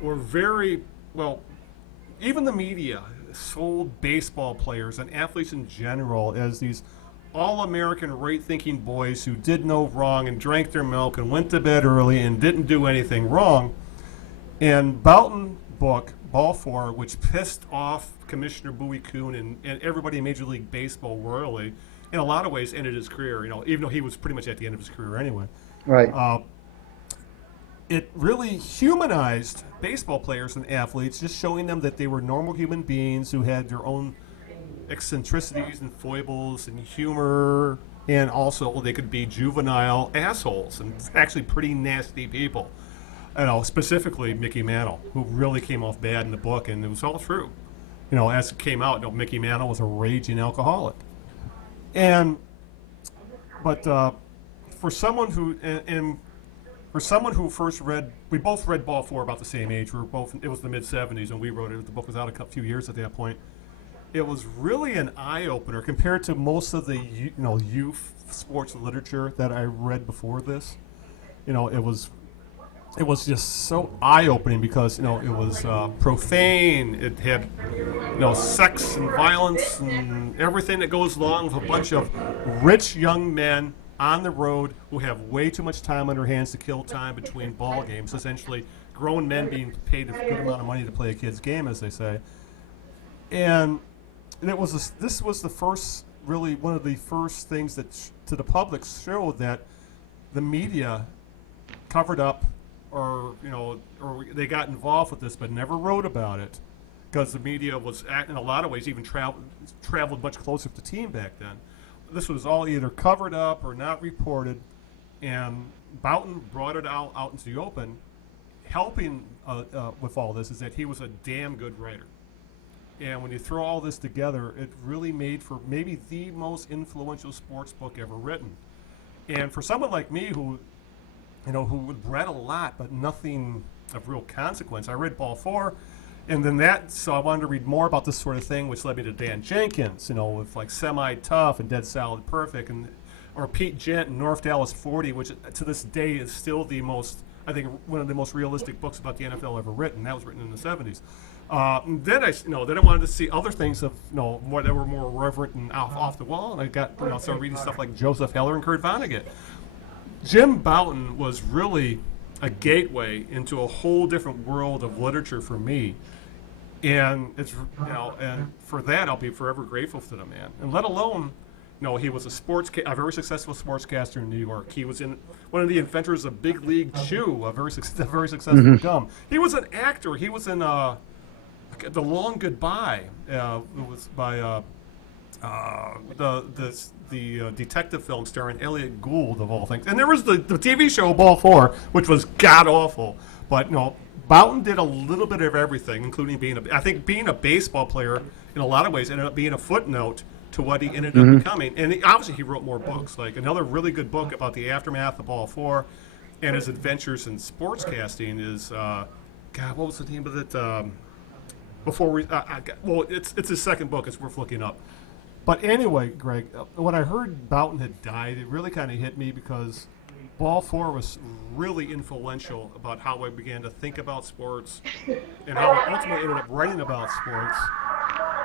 were very well. Even the media sold baseball players and athletes in general as these all-American, right-thinking boys who did no wrong and drank their milk and went to bed early and didn't do anything wrong. And Bouton book, Ball 4, which pissed off Commissioner Bowie Kuhn and everybody in Major League Baseball royally, in a lot of ways ended his career, even though he was pretty much at the end of his career anyway. Right. It really humanized baseball players and athletes, just showing them that they were normal human beings who had their own eccentricities and foibles and humor, and also they could be juvenile assholes and actually pretty nasty people. Specifically Mickey Mantle, who really came off bad in the book, and it was all true. As it came out, Mickey Mantle was a raging alcoholic. But for someone who first read, we both read Ball 4 about the same age. It was the mid '70s when we wrote it. The book was out a few years at that point. It was really an eye opener compared to most of the youth sports literature that I read before this. It was just so eye-opening because it was profane. It had sex and violence and everything that goes along with a bunch of rich young men on the road who have way too much time on their hands to kill time between ball games. Essentially, grown men being paid a good amount of money to play a kid's game, as they say. And this was the first, really one of the first things that to the public showed that the media covered up or they got involved with this but never wrote about it because the media was, in a lot of ways, even traveled much closer to the team back then. This was all either covered up or not reported, and Bouton brought it out into the open. Helping with all this is that he was a damn good writer. And when you throw all this together, it really made for maybe the most influential sports book ever written. And for someone like me who, who read a lot but nothing of real consequence, I read Ball 4, and then so I wanted to read more about this sort of thing, which led me to Dan Jenkins, with like Semi-Tough and Dead Solid Perfect, or Pete Gent and North Dallas 40, which to this day is still I think one of the most realistic books about the NFL ever written. That was written in the 70s. Then I wanted to see other things of, more that were more reverent and off the wall, and I got, started reading stuff like Joseph Heller and Kurt Vonnegut. Jim Bouton was really a gateway into a whole different world of literature for me, and it's, and for that I'll be forever grateful to the man. And let alone, he was a very successful sportscaster in New York. He was one of the inventors of Big League Chew, a very successful gum. He was an actor. He was in The Long Goodbye. It was by the detective film starring Elliot Gould, of all things. And there was the TV show Ball 4, which was god awful. But Bouton did a little bit of everything, including being a baseball player in a lot of ways ended up being a footnote to what he ended up becoming. And obviously he wrote more books. Like another really good book about the aftermath of Ball 4 and his adventures in sportscasting is, what was the name of it? It's his second book. It's worth looking up. But anyway, Greg, when I heard Bouton had died, it really kind of hit me because Ball 4 was really influential about how I began to think about sports and how I ultimately ended up writing about sports,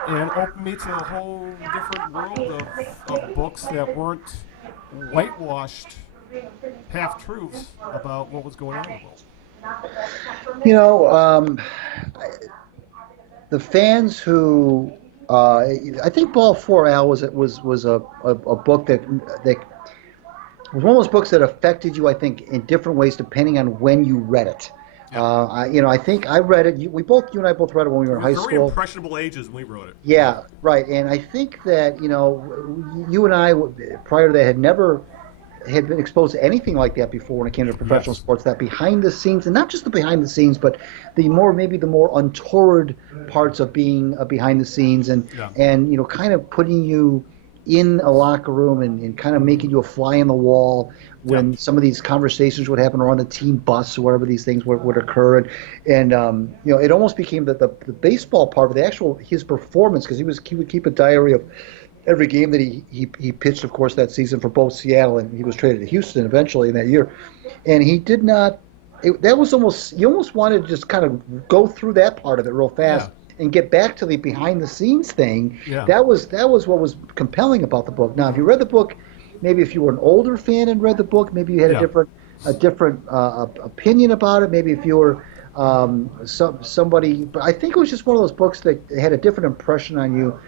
and opened me to a whole different world of books that weren't whitewashed half-truths about what was going on in the world. The fans who I think Ball 4, Al, was a book that was one of those books that affected you, I think, in different ways depending on when you read it. I think I read it. You and I both read it when we were in high school. Very impressionable ages when we wrote it. Yeah, right. And I think that you and I, prior to that, had been exposed to anything like that before when it came to professional sports. That behind the scenes, and not just the behind the scenes, but the more untoward parts of being behind the scenes, and kind of putting you in a locker room and kind of making you a fly on the wall when some of these conversations would happen, or on the team bus or wherever these things would occur. And it almost became the baseball part of his performance, because he would keep a diary of every game that he pitched, of course, that season for both Seattle, and he was traded to Houston eventually in that year. And he did not you almost wanted to just kind of go through that part of it real fast and get back to the behind the scenes thing. That was what was compelling about the book. Now, if you read the book, maybe if you were an older fan and read the book, maybe you had a different opinion about it. Maybe if you were somebody, but I think it was just one of those books that had a different impression on you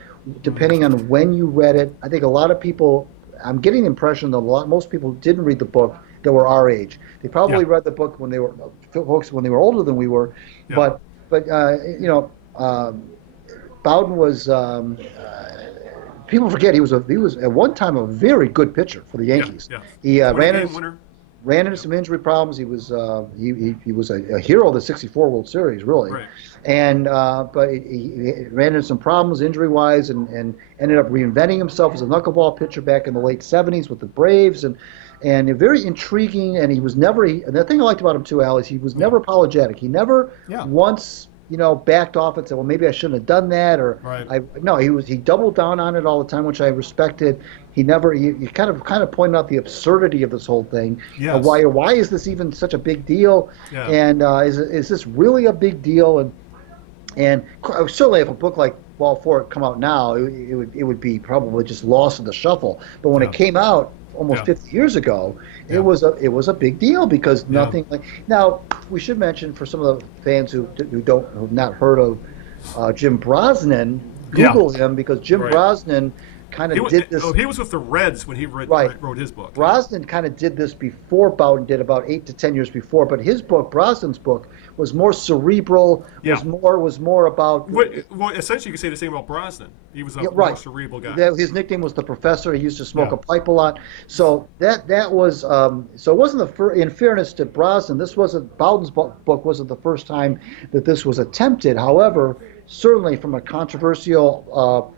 depending on when you read it. I think a lot of people, I'm getting the impression that most people didn't read the book that were our age. They probably read the book when they were older than we were. But Bowden was. People forget he was at one time a very good pitcher for the Yankees. He ran into some injury problems. He was he was a hero of the '64 World Series, really. Right. And but he ran into some problems injury-wise, and ended up reinventing himself as a knuckleball pitcher back in the late '70s with the Braves, and very intriguing. And he was never. And the thing I liked about him too, Al, is he was never apologetic. He never once backed off and said, well, maybe I shouldn't have done that, or he doubled down on it all the time, which I respected. He kind of pointed out the absurdity of this whole thing. Why is this even such a big deal? And is this really a big deal? And certainly if a book like Ball 4 had come out now, it would be probably just lost in the sshuffle. But when it came out almost 50 years ago, it was a big deal, because nothing like. Now, we should mention, for some of the fans who've not heard of Jim Brosnan, Google him, because Jim Brosnan kind of did this. He was with the Reds when he wrote his book. Brosnan kind of did this before Bowden did, about 8 to 10 years before. But his book, Brosnan's book, was more cerebral. Was more about. Well, essentially, you could say the same about Brosnan. He was a more cerebral guy. His nickname was the Professor. He used to smoke a pipe a lot. So that was. So it wasn't the first. In fairness to Brosnan, Bowden's book wasn't the first time that this was attempted. However, certainly from a controversial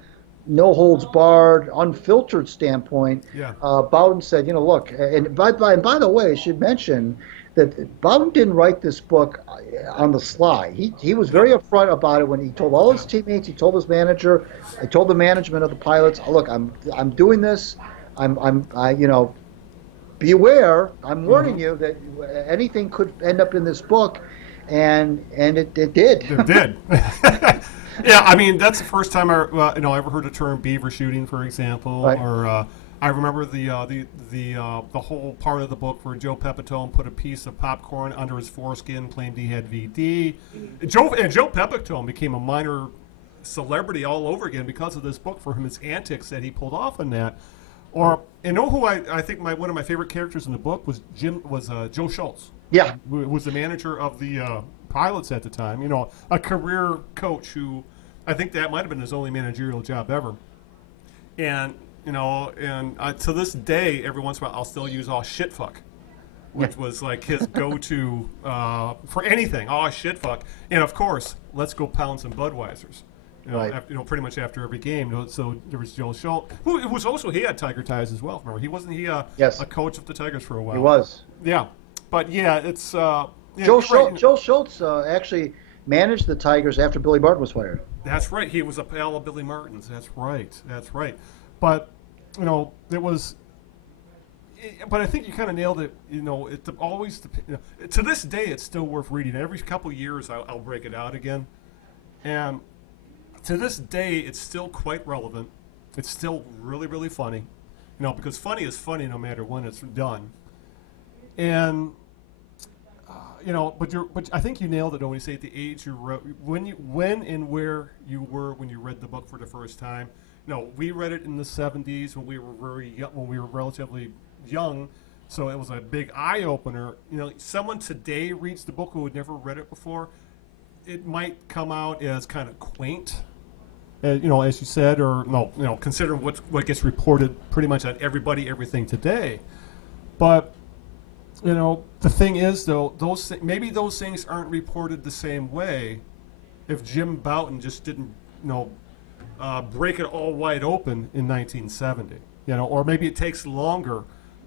no holds barred, unfiltered standpoint, Yeah. Bowden said, look, and by the way, I should mention that Bowden didn't write this book on the sly. He was very No. upfront about it when he told all his Yeah. teammates, he told his manager, I told the management of the pilots, look, I'm doing this, beware, I'm warning you that anything could end up in this book, and it did. It did. Yeah, I mean that's the first time I ever heard the term beaver shooting, for example, Right. or I remember the whole part of the book where Joe Pepitone put a piece of popcorn under his foreskin, claimed he had VD. Joe Pepitone became a minor celebrity all over again because of this book for his antics that he pulled off in that. Or who I think one of my favorite characters in the book was Joe Schultz. Yeah. Who was the manager of the pilots at the time. A career coach who I think that might have been his only managerial job ever. And to this day, every once in a while, I'll still use shit fuck, which was like his go-to for anything. Shit fuck, and of course, let's go pound some Budweisers. Right. Pretty much after every game. So there was Joe Schultz, who it was also he had Tiger ties as well. Remember, he a coach of the Tigers for a while. He was. Yeah, but yeah, it's Joe Schultz actually managed the Tigers after Billy Martin was fired. That's right. He was a pal of Billy Martin's. That's right. But it was. But I think you kind of nailed it. To this day, it's still worth reading. Every couple of years, I'll break it out again, and to this day, it's still quite relevant. It's still really, really funny, because funny is funny no matter when it's done. And but I think you nailed it when you say at the age you wrote, when and where you were when you read the book for the first time. We read it in the '70s when we were very young, when we were relatively young, so it was a big eye opener. Someone today reads the book who had never read it before, it might come out as kind of quaint, as you said, or considering what gets reported pretty much on everything today. But the thing is, though, maybe those things aren't reported the same way if Jim Bouton just didn't, break it all wide open in 1970. Or maybe it takes longer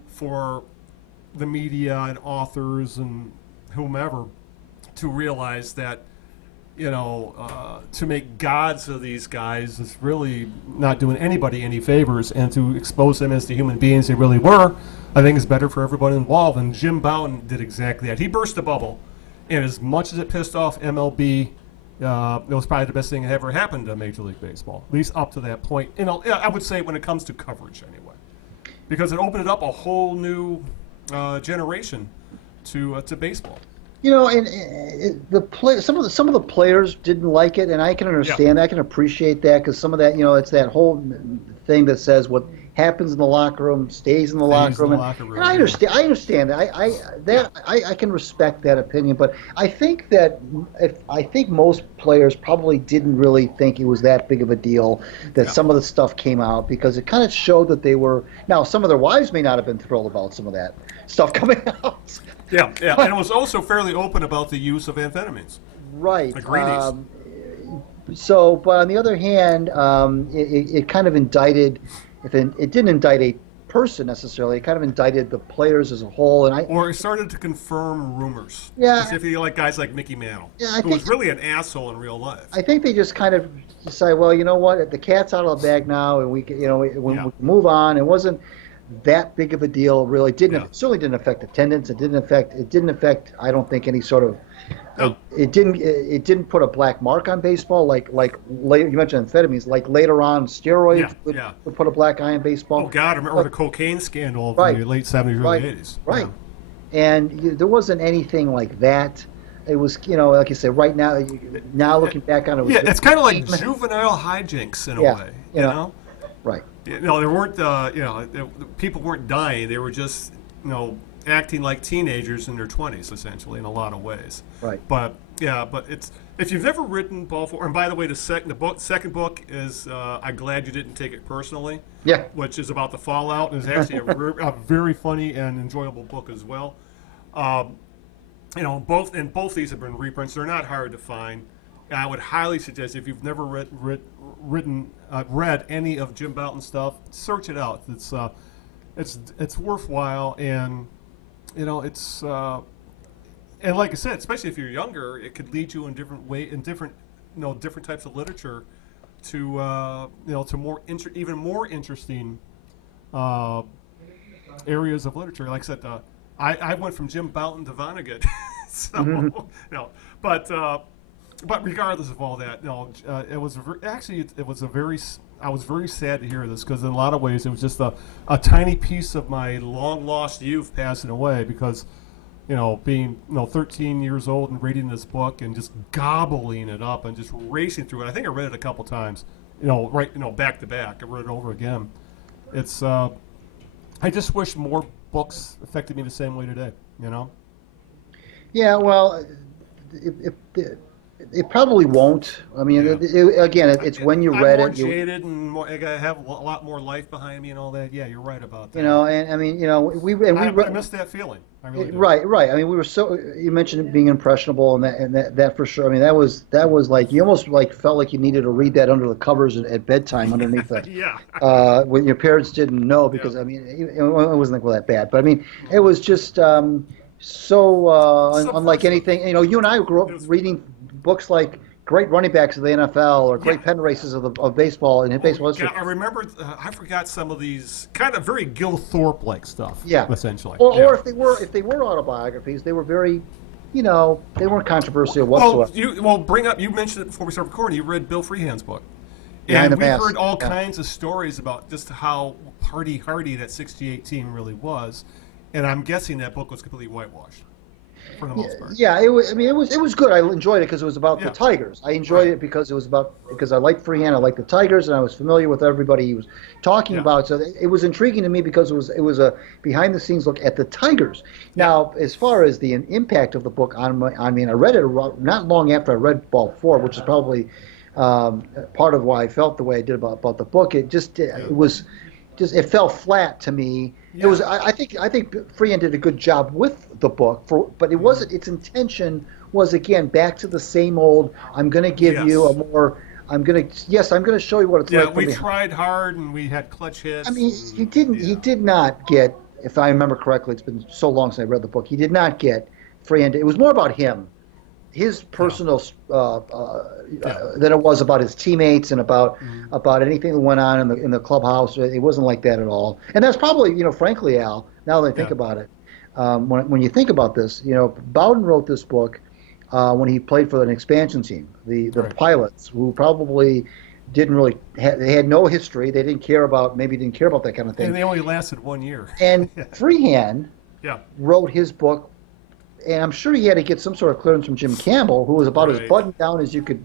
for the media and authors and whomever to realize that, to make gods of these guys is really not doing anybody any favors, and to expose them as the human beings they really were, I think is better for everybody involved. And Jim Bouton did exactly that. He burst the bubble, and as much as it pissed off MLB, it was probably the best thing that ever happened to Major League Baseball, at least up to that point. I would say when it comes to coverage, anyway, because it opened up a whole new generation to baseball. Some of the players didn't like it, and I can understand. I can appreciate that, because some of that, it's that whole thing that says what happens in the locker room stays in the locker room. And I understand. I understand that. I can respect that opinion, but I think that I think most players probably didn't really think it was that big of a deal that some of the stuff came out, because it kind of showed that they were. Now, some of their wives may not have been thrilled about some of that stuff coming out. Yeah, and it was also fairly open about the use of amphetamines. Right. Like greenies. But on the other hand, it kind of indicted. It didn't indict a person necessarily. It kind of indicted the players as a whole, or it started to confirm rumors. Yeah. Specifically, like guys like Mickey Mantle, yeah, who was really an asshole in real life. I think they just kind of decide, well, you know what, the cat's out of the bag now, and we move on. It wasn't that big of a deal, really. It certainly didn't affect attendance. It didn't affect. I don't think any sort of. No. It didn't put a black mark on baseball like later, you mentioned amphetamines, like later on steroids would put a black eye on baseball. Oh God, I remember the cocaine scandal of the late '70s, early '80s. Right, and there wasn't anything like that. It was, like you said, right now looking back on it. It's kind of like juvenile hijinks in a way, you know. Right. There weren't, people weren't dying. They were just, acting like teenagers in their 20s, essentially, in a lot of ways. Right. But it's if you've never written Ball Four, and by the way, the second book is I'm glad you didn't take it personally. Yeah. Which is about the fallout, and is actually a very funny and enjoyable book as well. Both these have been reprints. They're not hard to find. I would highly suggest, if you've never read any of Jim Bouton's stuff, search it out. It's worthwhile, and it's and like I said, especially if you're younger, it could lead you in different types of literature to to even more interesting areas of literature. Like I said, I went from Jim Bouton to Vonnegut, so but regardless of all that, it was I was very sad to hear this, because in a lot of ways it was just a tiny piece of my long lost youth passing away, because being 13 years old and reading this book and just gobbling it up and just racing through it. I think I read it a couple times, back to back. I read it over again. It's I just wish more books affected me the same way today. Yeah, well, it probably won't. I mean, it's when you read I'm it. more jaded and I have a lot more life behind me and all that. Yeah, you're right about that. And I mean, I miss that feeling. I really do. Right. I mean, we were you mentioned being impressionable, and that for sure. I mean, that was like, you almost like felt like you needed to read that under the covers at bedtime underneath it. Yeah. When your parents didn't know, because I mean, it wasn't that bad, but I mean, it was just so unlike anything. You and I grew up reading books like great running backs of the NFL or great pen races of baseball and baseball history. I remember. I forgot some of these kind of very Gil Thorpe-like stuff. Yeah, essentially. Or if they were autobiographies, they were very, they weren't controversial whatsoever. You mentioned it before we started recording. You read Bill Freehand's book, Behind and the we Mask. heard all kinds of stories about just how hardy that '68 team really was, and I'm guessing that book was completely whitewashed. For the most part. Yeah, it was. I mean, it was good. I enjoyed it because it was about the Tigers. I enjoyed it because because I liked Freehand, I liked the Tigers, and I was familiar with everybody he was talking about. So it was intriguing to me because it was a behind the scenes look at the Tigers. Now, as far as the impact of the book on me, I read it not long after I read Ball 4, which is probably part of why I felt the way I did about the book. It fell flat to me. Yeah. It was. I think Freehand did a good job with the book, but it wasn't. Its intention was, again, back to the same old. I'm going to give you a more. I'm going to show you what it's like. Yeah, we tried hard and we had clutch hits. I mean, he didn't. He did not get. If I remember correctly, it's been so long since I read the book. He did not get Freehand. It was more about him, his personal than it was about his teammates and about anything that went on in the clubhouse. It wasn't like that at all. And that's probably, frankly, Al, now that I think about it, when you think about this, Bowden wrote this book when he played for an expansion team, the Pilots, who probably didn't really they had no history. They didn't care about that kind of thing. And they only lasted 1 year. And Freehand wrote his book. And I'm sure he had to get some sort of clearance from Jim Campbell, who was about as buttoned down as you could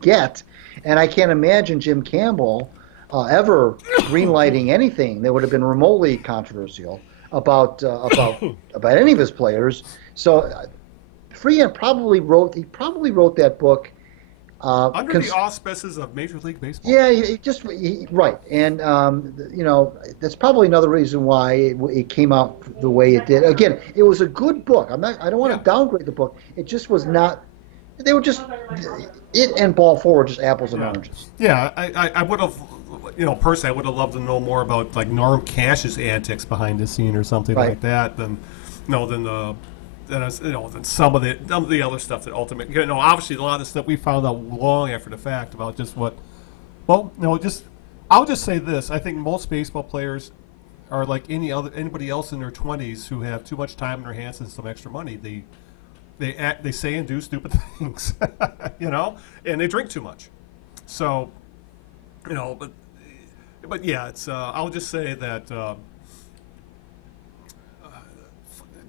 get. And I can't imagine Jim Campbell ever greenlighting anything that would have been remotely controversial about any of his players. So Freehand probably wrote that book under the auspices of Major League Baseball. Yeah, right, and that's probably another reason why it came out the way it did. Again, it was a good book. I don't want to downgrade the book. It just was not. They were just it and Ball 4 were just apples and oranges. Yeah, I would have, personally, I would have loved to know more about like Norm Cash's antics behind the scene or something like that than some of the other stuff that ultimately, obviously a lot of the stuff we found out long after the fact about just what, I'll just say this. I think most baseball players are like anybody else in their 20s who have too much time in their hands and some extra money. They say and do stupid things, and they drink too much. So, but yeah, it's, I'll just say that,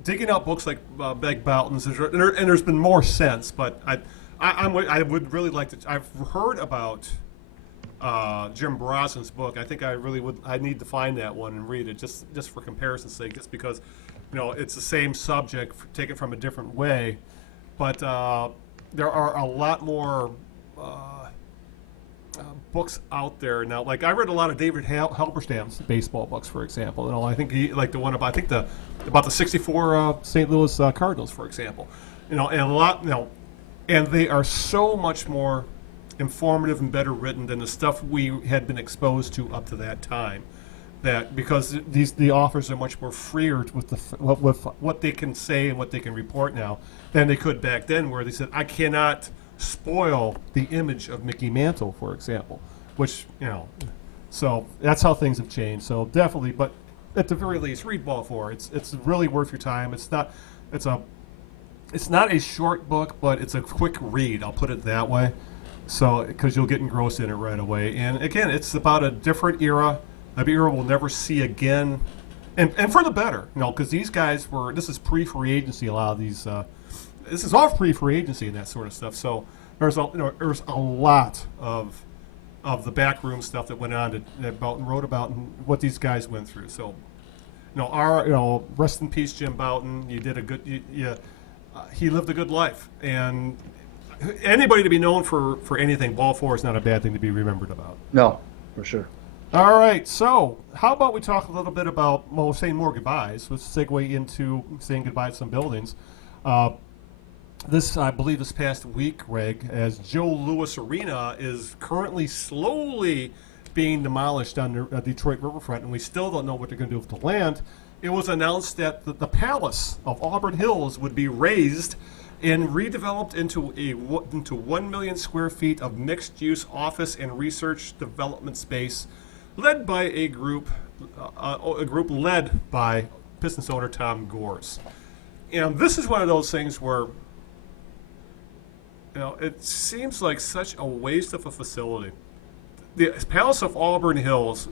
digging out books like Bouton's, and there's been more since, but I would really like to. I've heard about Jim Brosnan's book. I think I really would. I need to find that one and read it just for comparison's sake, just because it's the same subject taken from a different way, but there are a lot more books out there now. Like I read a lot of David Halberstam's baseball books, for example. I think he like the one about about the '64 St. Louis Cardinals, for example. And a lot. and they are so much more informative and better written than the stuff we had been exposed to up to that time. That because the authors are much more freer with with what they can say and what they can report now than they could back then, where they said, I cannot spoil the image of Mickey Mantle, for example, which, so that's how things have changed. So definitely, but at the very least, read Ball 4. It's really worth your time. It's not a short book, but it's a quick read. I'll put it that way. So because you'll get engrossed in it right away. And again, it's about a different era. An era we'll never see again, and for the better, because these guys this is pre-free agency. A lot of these, this is all pre-free agency and that sort of stuff. So there's a lot of the backroom stuff that went on that Bouton wrote about and what these guys went through. So, rest in peace, Jim Bouton. You did a good, he lived a good life, and anybody to be known for anything, Ball 4 is not a bad thing to be remembered about. No, for sure. All right, so how about we talk a little bit about, saying more goodbyes. Let's segue into saying goodbye to some buildings. I believe this past week, Greg, as Joe Louis Arena is currently slowly being demolished on the Detroit riverfront, and we still don't know what they're going to do with the land, it was announced that the Palace of Auburn Hills would be razed and redeveloped into 1 million square feet of mixed-use office and research development space, led by a group led by Pistons owner Tom Gores. And this is one of those things where, it seems like such a waste of a facility. The Palace of Auburn Hills,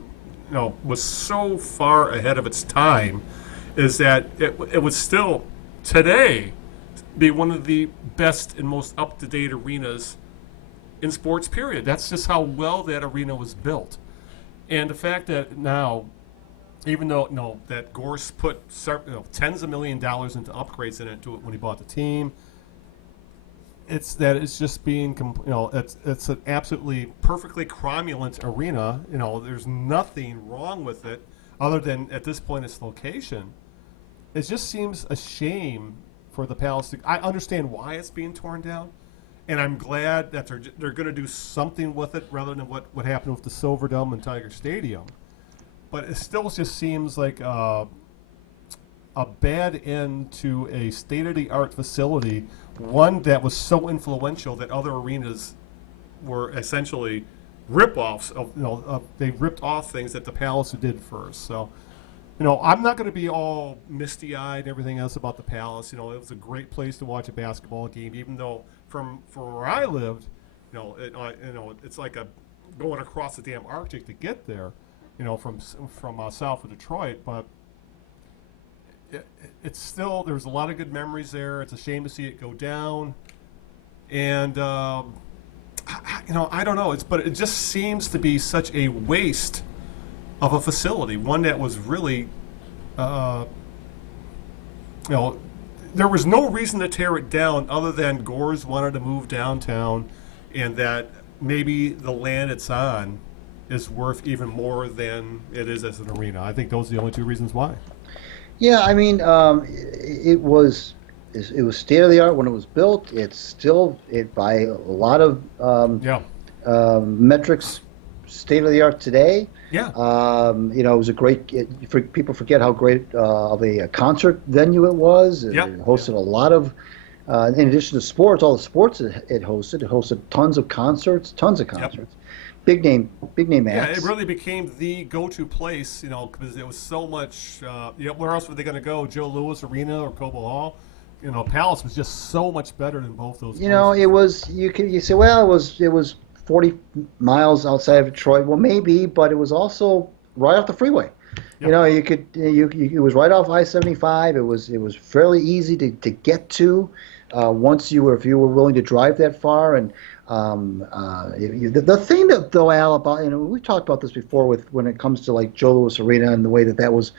was so far ahead of its time, is that it would still today be one of the best and most up-to-date arenas in sports, period. That's just how well that arena was built. And the fact that now, even though that Gores put tens of $millions into upgrades into it when he bought the team, it's just being it's an absolutely perfectly cromulent arena. There's nothing wrong with it other than at this point its location. It just seems a shame for the Palace. I understand why it's being torn down. And I'm glad that they're going to do something with it rather than what happened with the Silver Dome and Tiger Stadium. But it still just seems like a bad end to a state-of-the-art facility, one that was so influential that other arenas were essentially rip-offs of they ripped off things that the Palace did first. So, I'm not going to be all misty-eyed and everything else about the Palace. It was a great place to watch a basketball game, even though from where I lived, it's like going across the damn Arctic to get there, from south of Detroit. But it's still, there's a lot of good memories there. It's a shame to see it go down, and I don't know. But it just seems to be such a waste of a facility, one that was really, there was no reason to tear it down other than Gores wanted to move downtown, and that maybe the land it's on is worth even more than it is as an arena. I think those are the only two reasons why. Yeah, I mean, it was state of the art when it was built. It's still by a lot of metrics state of the art today. Yeah. It was a great. People forget how great of a concert venue it was. It hosted a lot of, in addition to sports, all the sports it hosted tons of concerts. Yep. Big name acts. Yeah, it really became the go-to place, because it was so much. Where else were they going to go? Joe Louis Arena or Cobo Hall? Palace was just so much better than both those. It was. You say, well, it was 40 miles outside of Detroit. Well, maybe, but it was also right off the freeway. Yep. It was right off I-75. It was fairly easy to get to if you were willing to drive that far. And the thing that, though, Al, about, we talked about this before when it comes to like Joe Louis Arena and the way that was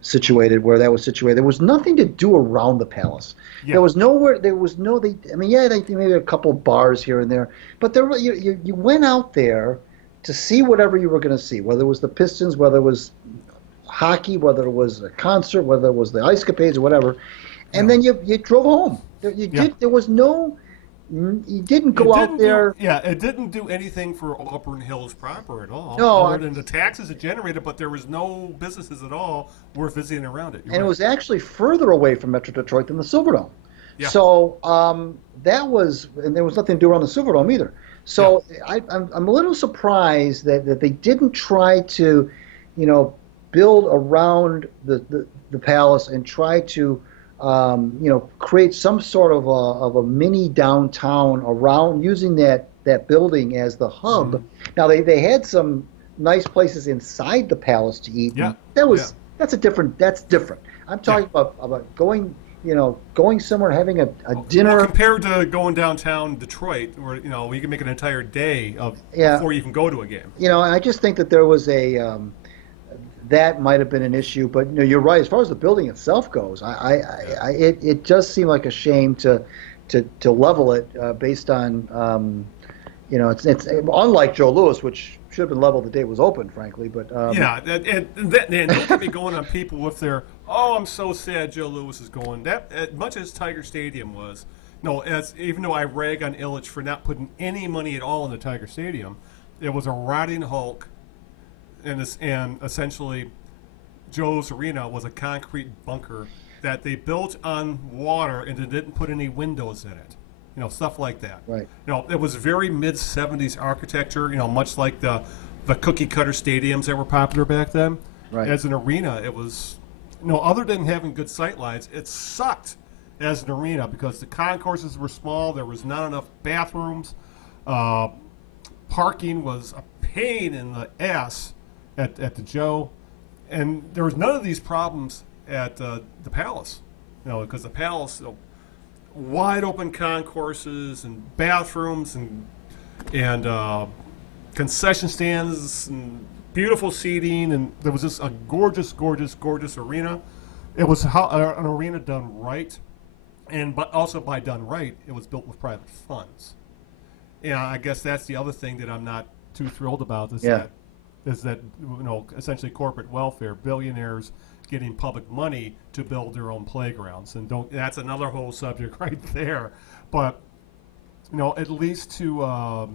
situated, there was nothing to do around the Palace. Yeah. There was nowhere. There was no. They maybe a couple of bars here and there, but you went out there to see whatever you were going to see, whether it was the Pistons, whether it was hockey, whether it was a concert, whether it was the Ice Capades or whatever, and then you drove home. There was no He didn't go out there. It didn't do anything for Auburn Hills proper at all. No, other than the taxes it generated, but there was no businesses at all worth visiting around it. And it was actually further away from Metro Detroit than the Silverdome. Yeah. So that was, and there was nothing to do around the Silverdome either. So I'm a little surprised that they didn't try to, build around the palace and try to, create some sort of a mini downtown around using that building as the hub. Mm-hmm. Now they had some nice places inside the palace to eat. Yeah. That's different. I'm talking about going somewhere, having a dinner. Well, compared to going downtown Detroit, where you can make an entire day before you even go to a game. I just think that there was that might have been an issue, but you're right. As far as the building itself goes, it does seem like a shame to level it based on it's unlike Joe Louis, which should have been leveled the day it was open, frankly. But and don't get me going on people with their I'm so sad Joe Louis is going. That as much as Tiger Stadium was, even though I rag on Ilitch for not putting any money at all in the Tiger Stadium, it was a rotting hulk. And essentially, Joe's Arena was a concrete bunker that they built on water and they didn't put any windows in it. Stuff like that. Right. It was very mid-'70s architecture. Much like the cookie cutter stadiums that were popular back then. Right. As an arena, it was, other than having good sight lines, it sucked as an arena because the concourses were small. There was not enough bathrooms. Parking was a pain in the ass at the Joe, and there was none of these problems at the Palace, because the Palace, wide open concourses and bathrooms and concession stands and beautiful seating, and there was just a gorgeous, gorgeous, gorgeous arena. It was an arena done right, but also by done right, it was built with private funds. And I guess that's the other thing that I'm not too thrilled about is that essentially corporate welfare, billionaires getting public money to build their own playgrounds, and that's another whole subject right there. But at least to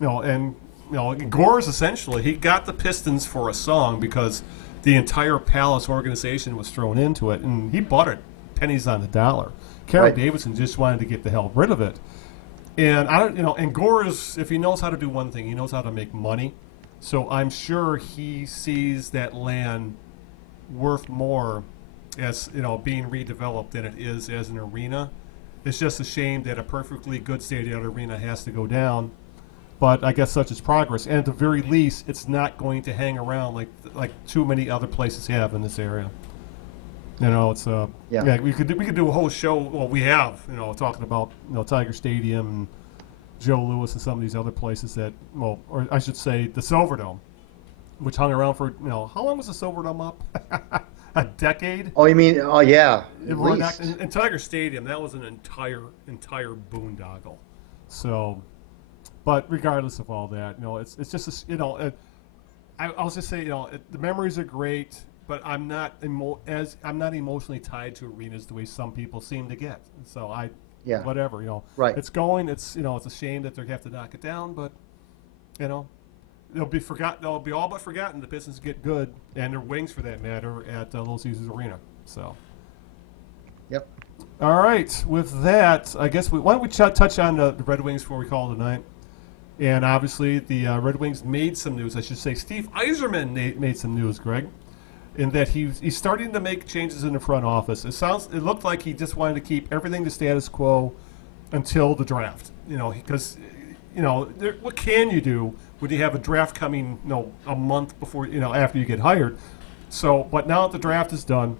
Gore's essentially he got the Pistons for a song because the entire Palace organization was thrown into it, and he bought it pennies on the dollar. Kerry Davidson just wanted to get the hell rid of it. And and Gore if he knows how to do one thing, he knows how to make money. So I'm sure he sees that land worth more as being redeveloped than it is as an arena. It's just a shame that a perfectly good stadium arena has to go down. But I guess such is progress. And at the very least, it's not going to hang around like too many other places have in this area. It's we could do a whole show. Well, we have talking about Tiger Stadium and Joe Louis and some of these other places that or I should say the Silverdome, which hung around for how long was the Silverdome up? A decade. Oh, you mean yeah? At least. And Tiger Stadium, that was an entire boondoggle. So, but regardless of all that, it's just I'll just say the memories are great. But I'm not emotionally tied to arenas the way some people seem to get. So whatever, Right. It's going. It's it's a shame that they have to knock it down, but they'll be forgotten. They'll be all but forgotten. The Pistons get good, and their wings for that matter at Little Caesars Arena. So. Yep. All right. With that, I guess why don't we touch on the Red Wings before we call it a night? And obviously, the Red Wings made some news. I should say Steve Yzerman made some news, Greg. In that he's starting to make changes in the front office. It looked like he just wanted to keep everything the status quo until the draft. Because what can you do when you have a draft coming a month before after you get hired? So, but now that the draft is done,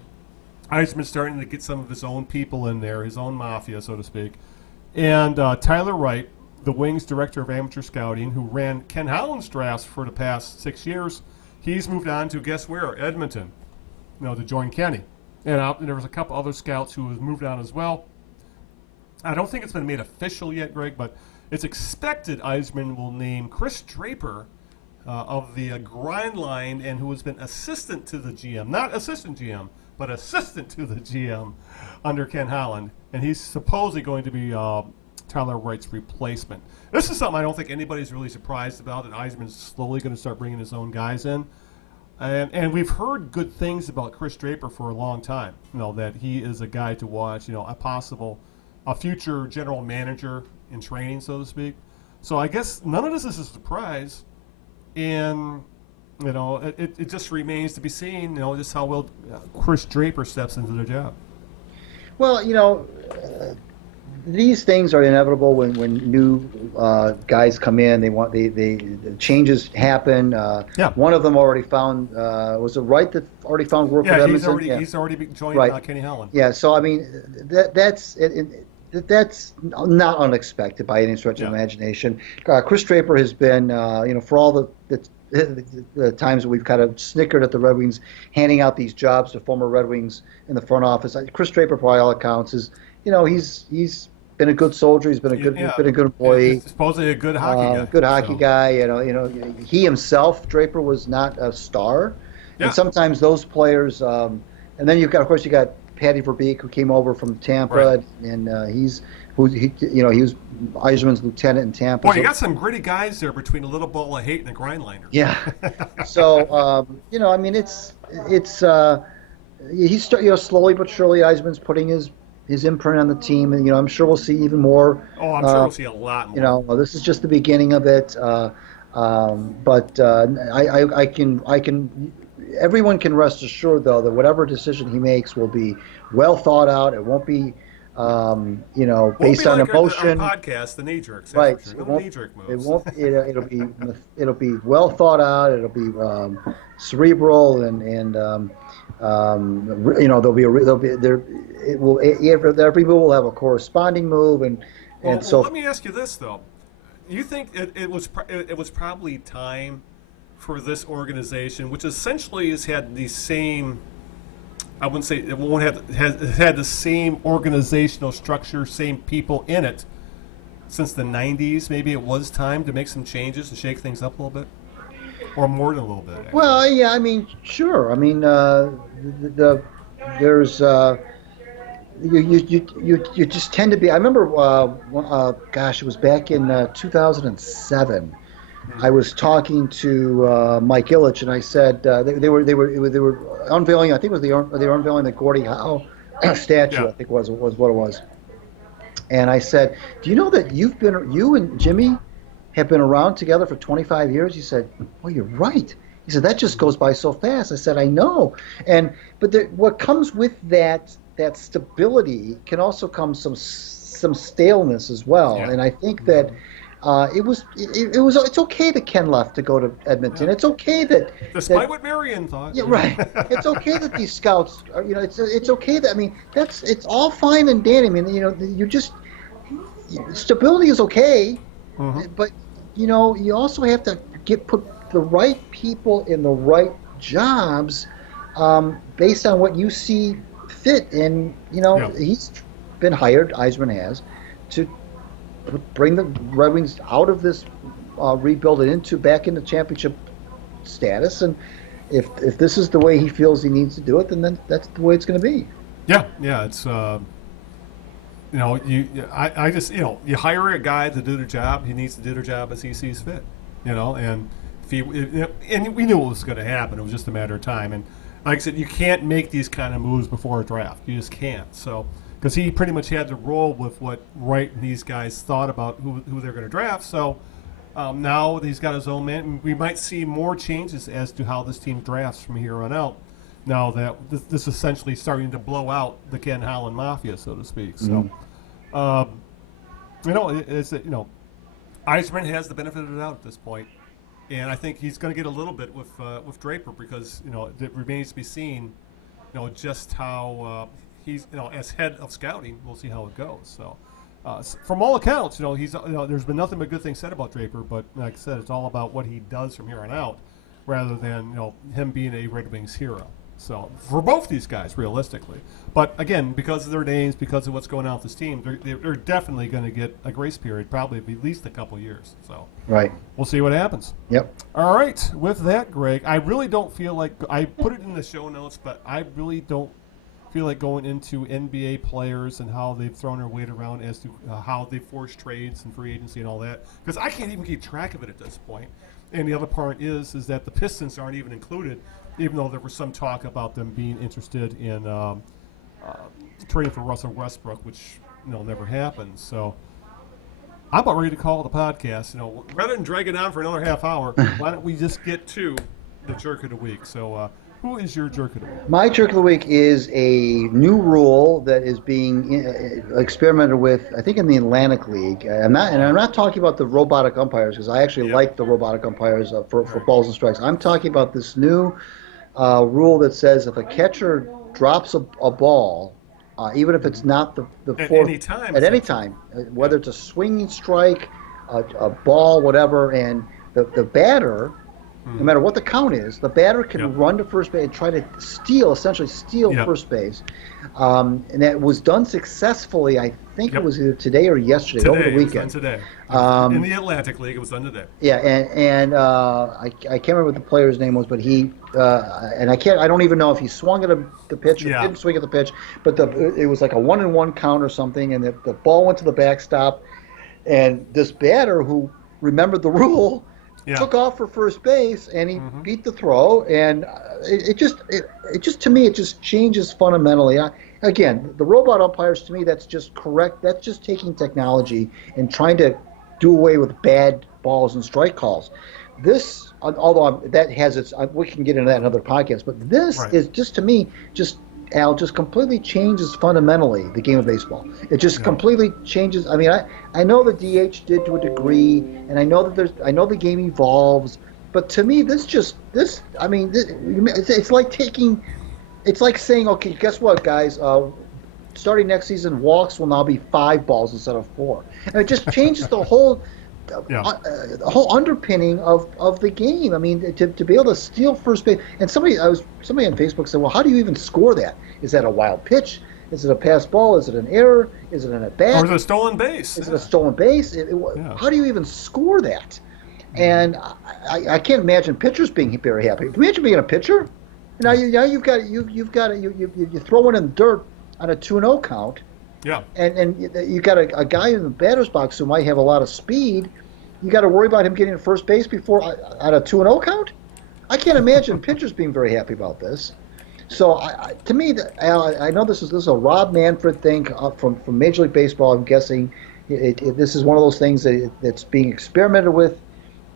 Yzerman's starting to get some of his own people in there, his own mafia, so to speak. And Tyler Wright, the Wings director of amateur scouting, who ran Ken Holland's drafts for the past 6 years. He's moved on to, guess where? Edmonton, to join Kenny. And there was a couple other scouts who have moved on as well. I don't think it's been made official yet, Greg, but it's expected Yzerman will name Chris Draper of the Grind Line, and who has been assistant to the GM. Not assistant GM, but assistant to the GM under Ken Holland. And he's supposedly going to be Tyler Wright's replacement. This is something I don't think anybody's really surprised about, that Yzerman's slowly going to start bringing his own guys in. And we've heard good things about Chris Draper for a long time, that he is a guy to watch, a future general manager in training, so to speak. So I guess none of this is a surprise. And, it just remains to be seen, just how well Chris Draper steps into the job. Well, these things are inevitable when new guys come in. The changes happen. One of them already found, was it Wright that already found work with Edmonton? He's already joined Kenny Holland. Yeah, so I mean, that's not unexpected by any stretch of imagination. Chris Draper has been, for all the times that we've kind of snickered at the Red Wings handing out these jobs to former Red Wings in the front office. Chris Draper, by all accounts, is he's been a good soldier. He's been a good employee. Supposedly a good hockey guy. Good hockey guy. He himself, Draper, was not a star, and sometimes those players. And then you got Patty Verbeek, who came over from Tampa, and he was Yzerman's lieutenant in Tampa. Boy, you got some gritty guys there between a little ball of hate and a grindliner. Yeah. So I mean, it's he's slowly but surely Yzerman's putting his imprint on the team, and I'm sure we'll see even more. Oh, I'm sure we'll see a lot more. This is just the beginning of it. But I can. Everyone can rest assured, though, that whatever decision he makes will be well thought out. It won't be, based on emotion. Our podcast, the knee jerks. Right. Sure. No knee jerk moves. It won't. It'll be well thought out. It'll be cerebral, and every move will have a corresponding move, and so. Let me ask you this, though. You think it was probably time for this organization, which essentially has had the same, I wouldn't say it won't have has had the same organizational structure, same people in it since the 90s. Maybe it was time to make some changes and shake things up a little bit, or more than a little bit. Actually. Well, yeah, I mean, sure. I mean, there's you just tend to be. I remember, it was back in 2007. I was talking to Mike Ilitch, and I said they were unveiling. I think they were unveiling the Gordie Howe statue. Yeah. I think was what it was. And I said, "Do you know that you and Jimmy have been around together for 25 years?" He said, "Well, you're right." He said, "That just goes by so fast." I said, "I know." But what comes with that stability can also come some staleness as well. Yeah. And I think that. It's okay that Ken left to go to Edmonton. It's okay that despite what Marion thought. Yeah, right. It's okay that these scouts are, it's okay that, I mean, it's all fine and dandy. I mean, stability is okay, but you also have to put the right people in the right jobs based on what you see fit. And he's been hired, Yzerman has, to bring the Red Wings out of this rebuild and back into championship status. And if this is the way he feels he needs to do it, then that's the way it's going to be. Yeah, it's I just you hire a guy to do the job. He needs to do the job as he sees fit. And and we knew it was going to happen. It was just a matter of time. And like I said, you can't make these kind of moves before a draft. You just can't. So. Because he pretty much had to roll with what Wright and these guys thought about who they're going to draft. So now he's got his own man. We might see more changes as to how this team drafts from here on out. Now that this is essentially starting to blow out the Ken Holland Mafia, so to speak. So, Yzerman has the benefit of the doubt at this point, and I think he's going to get a little bit with Draper because it remains to be seen, just how. He's, as head of scouting, we'll see how it goes. So, from all accounts, he's, there's been nothing but good things said about Draper. But like I said, it's all about what he does from here on out, rather than him being a Red Wings hero. So, for both these guys, realistically. But again, because of their names, because of what's going on with this team, they're definitely going to get a grace period, probably of at least a couple years. So, right, we'll see what happens. Yep. All right. With that, Greg, I really don't feel like I put it in the show notes, but I really don't feel like going into NBA players and how they've thrown their weight around as to how they force trades and free agency and all that? Because I can't even keep track of it at this point. And the other part is that the Pistons aren't even included, even though there was some talk about them being interested in trading for Russell Westbrook, which never happened. So I'm about ready to call the podcast. Rather than drag it on for another half hour, why don't we just get to the jerk of the week? So who is your jerk of the week? My jerk of the week is a new rule that is being experimented with, I think, in the Atlantic League. I'm not talking about the robotic umpires, because I actually like the robotic umpires for balls and strikes. I'm talking about this new rule that says if a catcher drops a ball, even if it's not the at fourth, any time, whether it's a swinging strike, a ball, whatever, and the batter, no matter what the count is, the batter can run to first base and try to essentially steal first base. And that was done successfully, I think it was either today or yesterday, over the weekend. It was done today. In the Atlantic League, it was done today. Yeah, and I can't remember what the player's name was, but he and I don't even know if he swung at the pitch or didn't swing at the pitch, but it was like a 1-1 count or something, and the ball went to the backstop, and this batter who remembered the rule took off for first base, and he beat the throw, and it just to me it just changes fundamentally. Again, the robot umpires, to me, that's just correct. That's just taking technology and trying to do away with bad balls and strike calls. This, although that has its, we can get into that in other podcasts, but this is just, to me, Al, just completely changes fundamentally the game of baseball. It just completely changes. I mean, I know the DH did to a degree, and I know that the game evolves, but to me, it's like saying, okay, guess what, guys? Starting next season, walks will now be 5 balls instead of 4, and it just changes the whole. The whole underpinning of the game. I mean, to be able to steal first base, and somebody on Facebook said, "Well, how do you even score that? Is that a wild pitch? Is it a pass ball? Is it an error? Is it an at bat? Or is it a stolen base? Is it a stolen base? How do you even score that?" And I can't imagine pitchers being very happy. Imagine being a pitcher. Now you throw one in the dirt on a 2-0 count. Yeah. And you got a guy in the batter's box who might have a lot of speed. You got to worry about him getting to first base before on a 2-0 count. I can't imagine pitchers being very happy about this. So to me, Al, I know this is a Rob Manfred thing from Major League Baseball. I'm guessing this is one of those things that's being experimented with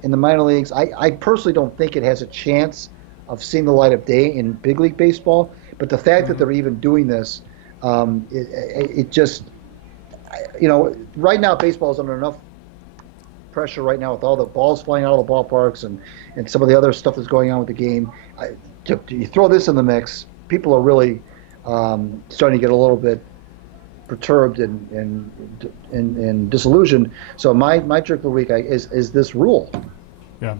in the minor leagues. I personally don't think it has a chance of seeing the light of day in big league baseball. But the fact that they're even doing this. It just, right now baseball is under enough pressure right now with all the balls flying out of the ballparks and some of the other stuff that's going on with the game. You throw this in the mix, people are really starting to get a little bit perturbed and disillusioned. So my jerk of the week is this rule. Yeah,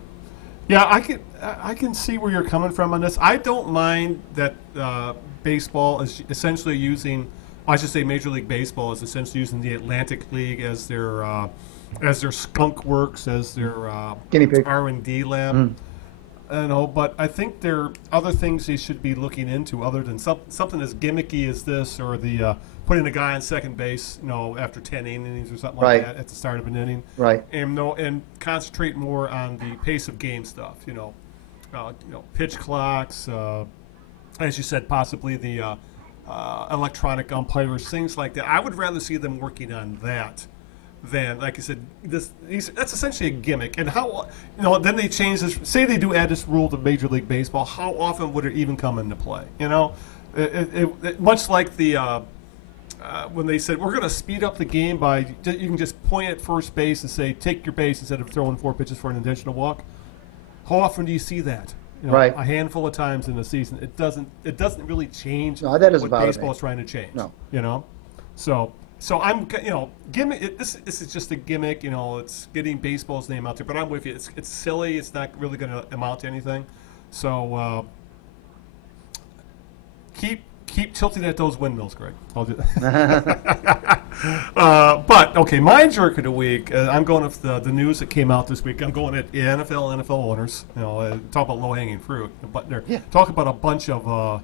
I can see where you're coming from on this. I don't mind that baseball is essentially using, I should say Major League Baseball is essentially using the Atlantic League as their skunk works, as their guinea pig R&D lab. But I think there are other things they should be looking into other than something as gimmicky as this, or the putting a guy on second base, after 10 innings or something like that at the start of an inning. Right. And concentrate more on the pace of game stuff. Pitch clocks. As you said, possibly the electronic umpires, things like that. I would rather see them working on that than, like I said, that's essentially a gimmick. And how, then they change this. Say they do add this rule to Major League Baseball. How often would it even come into play? Much like the when they said we're going to speed up the game by, you can just point at first base and say take your base instead of throwing 4 pitches for an intentional walk. How often do you see that? Right. A handful of times in the season. It doesn't really change what baseball is trying to change. No. So I'm, gimmick. This is just a gimmick. It's getting baseball's name out there. But I'm with you. It's silly. It's not really going to amount to anything. So keep tilting at those windmills, Greg. I'll do that. But okay, my jerk of the week. I'm going with the news that came out this week. I'm going at NFL owners. Talk about low hanging fruit, but they're talk about a bunch of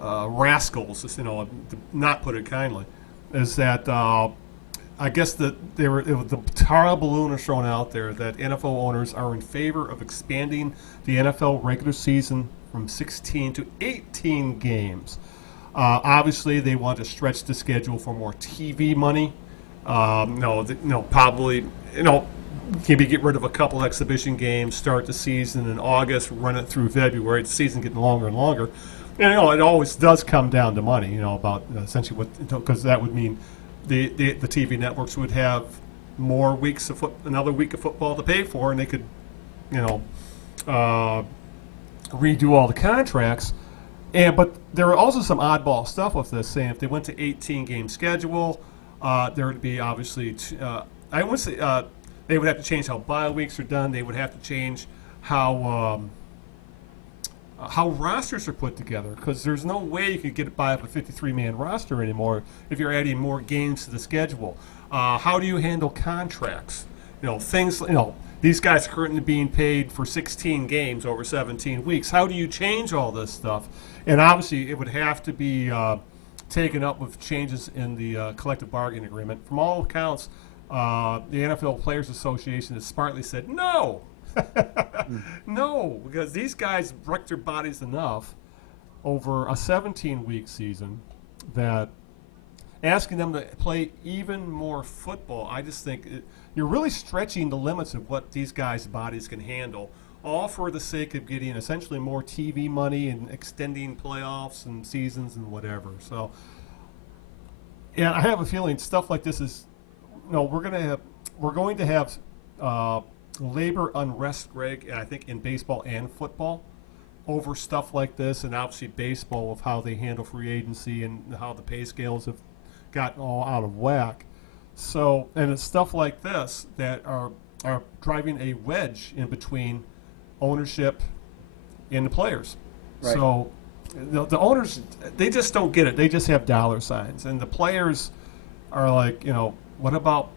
rascals, to not put it kindly, is that I guess that the tar balloon is thrown out there that NFL owners are in favor of expanding the NFL regular season from 16 to 18 games. Obviously, they want to stretch the schedule for more TV money. Probably, maybe get rid of a couple exhibition games, start the season in August, run it through February. The season getting longer and longer. And, it always does come down to money, about essentially what, because that would mean the TV networks would have more weeks of another week of football to pay for, and they could, redo all the contracts. But there are also some oddball stuff with this, saying if they went to 18-game schedule, there would be obviously, I would say they would have to change how bye weeks are done. They would have to change how rosters are put together, because there's no way you could get by with a 53-man roster anymore if you're adding more games to the schedule. How do you handle contracts? Things, these guys are currently being paid for 16 games over 17 weeks. How do you change all this stuff? And obviously it would have to be taken up with changes in the collective bargaining agreement. From all accounts, the NFL Players Association has smartly said no. No, because these guys wreck their bodies enough over a 17-week season that asking them to play even more football, I just think you're really stretching the limits of what these guys' bodies can handle, all for the sake of getting essentially more TV money and extending playoffs and seasons and whatever. So, yeah, I have a feeling stuff like this is, we're going to have labor unrest, Greg, I think in baseball and football, over stuff like this, and obviously baseball of how they handle free agency and how the pay scales have gotten all out of whack. So, and it's stuff like this that are driving a wedge in between ownership and the players. Right. So the owners, they just don't get it. They just have dollar signs. And the players are like, what about,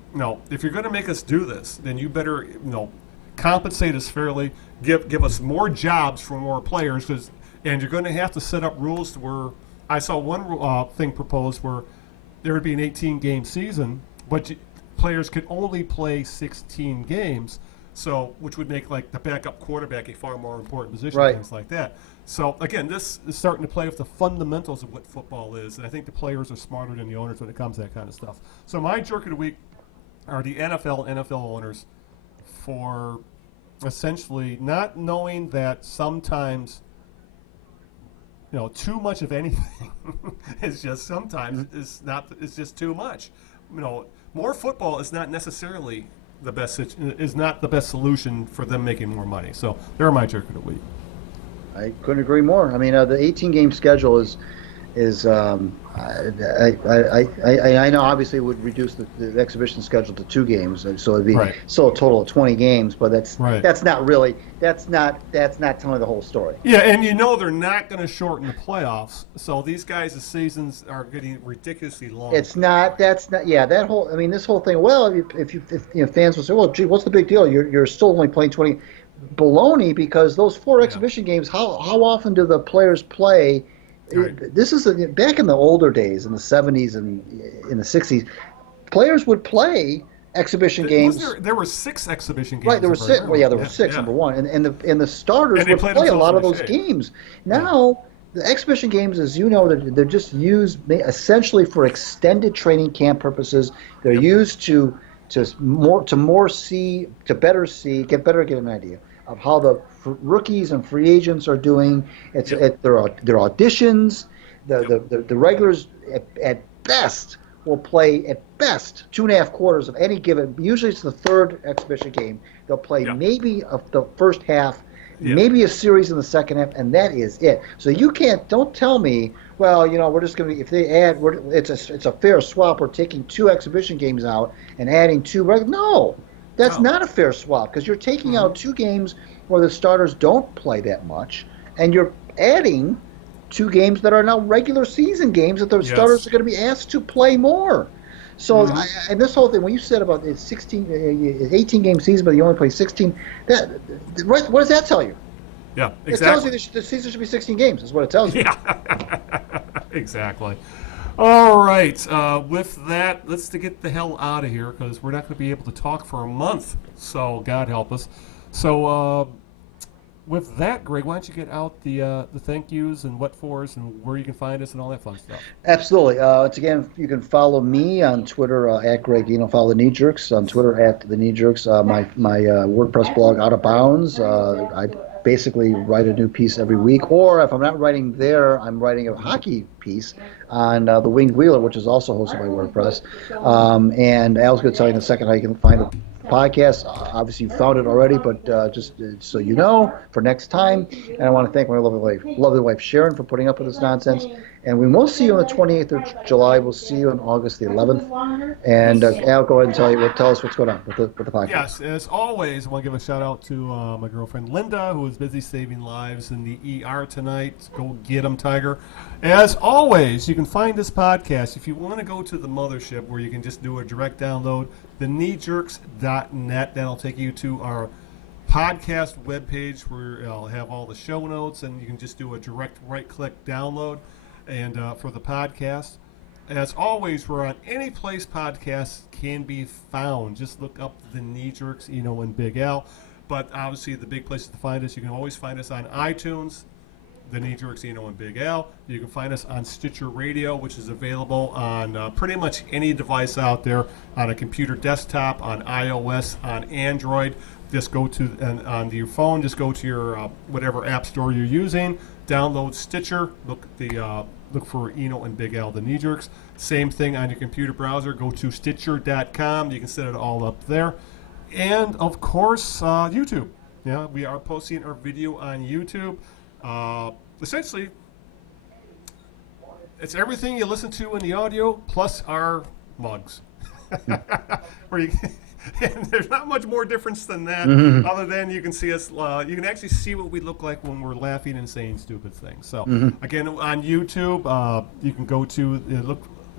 if you're going to make us do this, then you better, compensate us fairly, give us more jobs for more players, and you're going to have to set up rules where I saw one thing proposed where there would be an 18-game season, but players could only play 16 games, so which would make like the backup quarterback a far more important position, right. Things like that. So again, this is starting to play with the fundamentals of what football is, and I think the players are smarter than the owners when it comes to that kind of stuff. So my jerk of the week are the NFL owners for essentially not knowing that sometimes, too much of anything is just sometimes it's just too much. More football is not necessarily the best solution for them making more money. So they're my jerk of the week. I couldn't agree more. I mean, the 18-game schedule is I know obviously it would reduce the exhibition schedule to 2 games, so it'd be right. Still a total of 20 games. But that's not telling the whole story. Yeah, and they're not going to shorten the playoffs, so these guys' seasons are getting ridiculously long. It's not. That's not. Yeah, that whole. I mean, this whole thing. Well, if fans will say, well, gee, what's the big deal? You're still only playing 20. Baloney, because those 4 exhibition games. How often do the players play? Right. This is back in the older days, in the 70s and in the 60s, players would play exhibition games. There were 6 exhibition games. Right, there were 6. Well, yeah, there were 6. Yeah. Number one, and the starters would play a lot of those games. Now, the exhibition games, as you know, they're just used essentially for extended training camp purposes. They're used to get an idea of how the rookies and free agents are doing. Their auditions. The regulars at best will play at best 2.5 quarters of any given. Usually it's the 3rd exhibition game. They'll play maybe of the first half, maybe a series in the second half, and that is it. So don't tell me, well, we're just going to be, if they add, it's a fair swap. We're taking 2 exhibition games out and adding 2 regular. No. That's not a fair swap, because you're taking out 2 games where the starters don't play that much, and you're adding 2 games that are now regular season games that the starters are going to be asked to play more. So, and this whole thing, when you said about it's 18-game season, but you only play 16, what does that tell you? Yeah, exactly. It tells you the season should be 16 games, is what it tells you. Yeah. Exactly. All right. With that, let's get the hell out of here because we're not going to be able to talk for a month. So God help us. So with that, Greg, why don't you get out the thank yous and what fors and where you can find us and all that fun stuff. Absolutely. Once again, you can follow me on Twitter at Greg Eno. Follow the Knee Jerks on Twitter at the Knee Jerks. My WordPress blog, Out of Bounds. I basically write a new piece every week, or if I'm not writing there, I'm writing a hockey piece on the Winged Wheeler, which is also hosted by WordPress. And Al's going to tell you in a second how you can find the podcast. Obviously, you found it already, but just so you know, for next time. And I want to thank my lovely wife Sharon for putting up with this nonsense. And we won't see you on the 28th of July. We'll see you on August the 11th. And Al, go ahead and tell us what's going on with the podcast. Yes, as always, I want to give a shout out to my girlfriend Linda, who is busy saving lives in the ER tonight. Go get them, Tiger. As always, you can find this podcast if you want to go to the mothership where you can just do a direct download, thekneejerks.net. That'll take you to our podcast webpage where I'll have all the show notes, and you can just do a direct right-click download and for the podcast. As always, we're on any place podcasts can be found. Just look up the Knee Jerks, Eno and Big Al. But obviously, the big places to find us, you can always find us on iTunes, the Knee Jerks, Eno and Big Al. You can find us on Stitcher Radio, which is available on pretty much any device out there, on a computer desktop, on iOS, on Android. Just go to, on your phone, just go to your whatever app store you're using, download Stitcher, look for Eno and Big Al, the Knee Jerks. Same thing on your computer browser, go to Stitcher.com. You can set it all up there. And, of course, YouTube. Yeah, we are posting our video on YouTube. Essentially, it's everything you listen to in the audio plus our mugs. Where you and there's not much more difference than that, other than you can see us. You can actually see what we look like when we're laughing and saying stupid things. So again, on YouTube, you can go to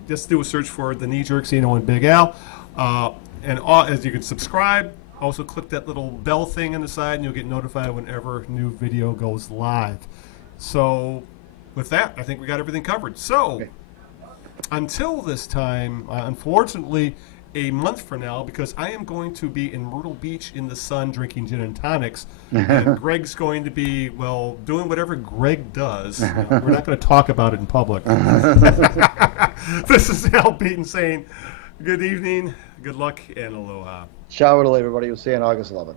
just do a search for the Knee Jerks, Eno and Big Al, and as you can subscribe. Also, click that little bell thing on the side, and you'll get notified whenever new video goes live. So, with that, I think we got everything covered. So, until this time, unfortunately, a month from now, because I am going to be in Myrtle Beach in the sun drinking gin and tonics, and Greg's going to be, well, doing whatever Greg does. We're not going to talk about it in public. This is Al Beaton saying good evening, good luck, and aloha. Ciao to everybody. We'll see you on August 11th.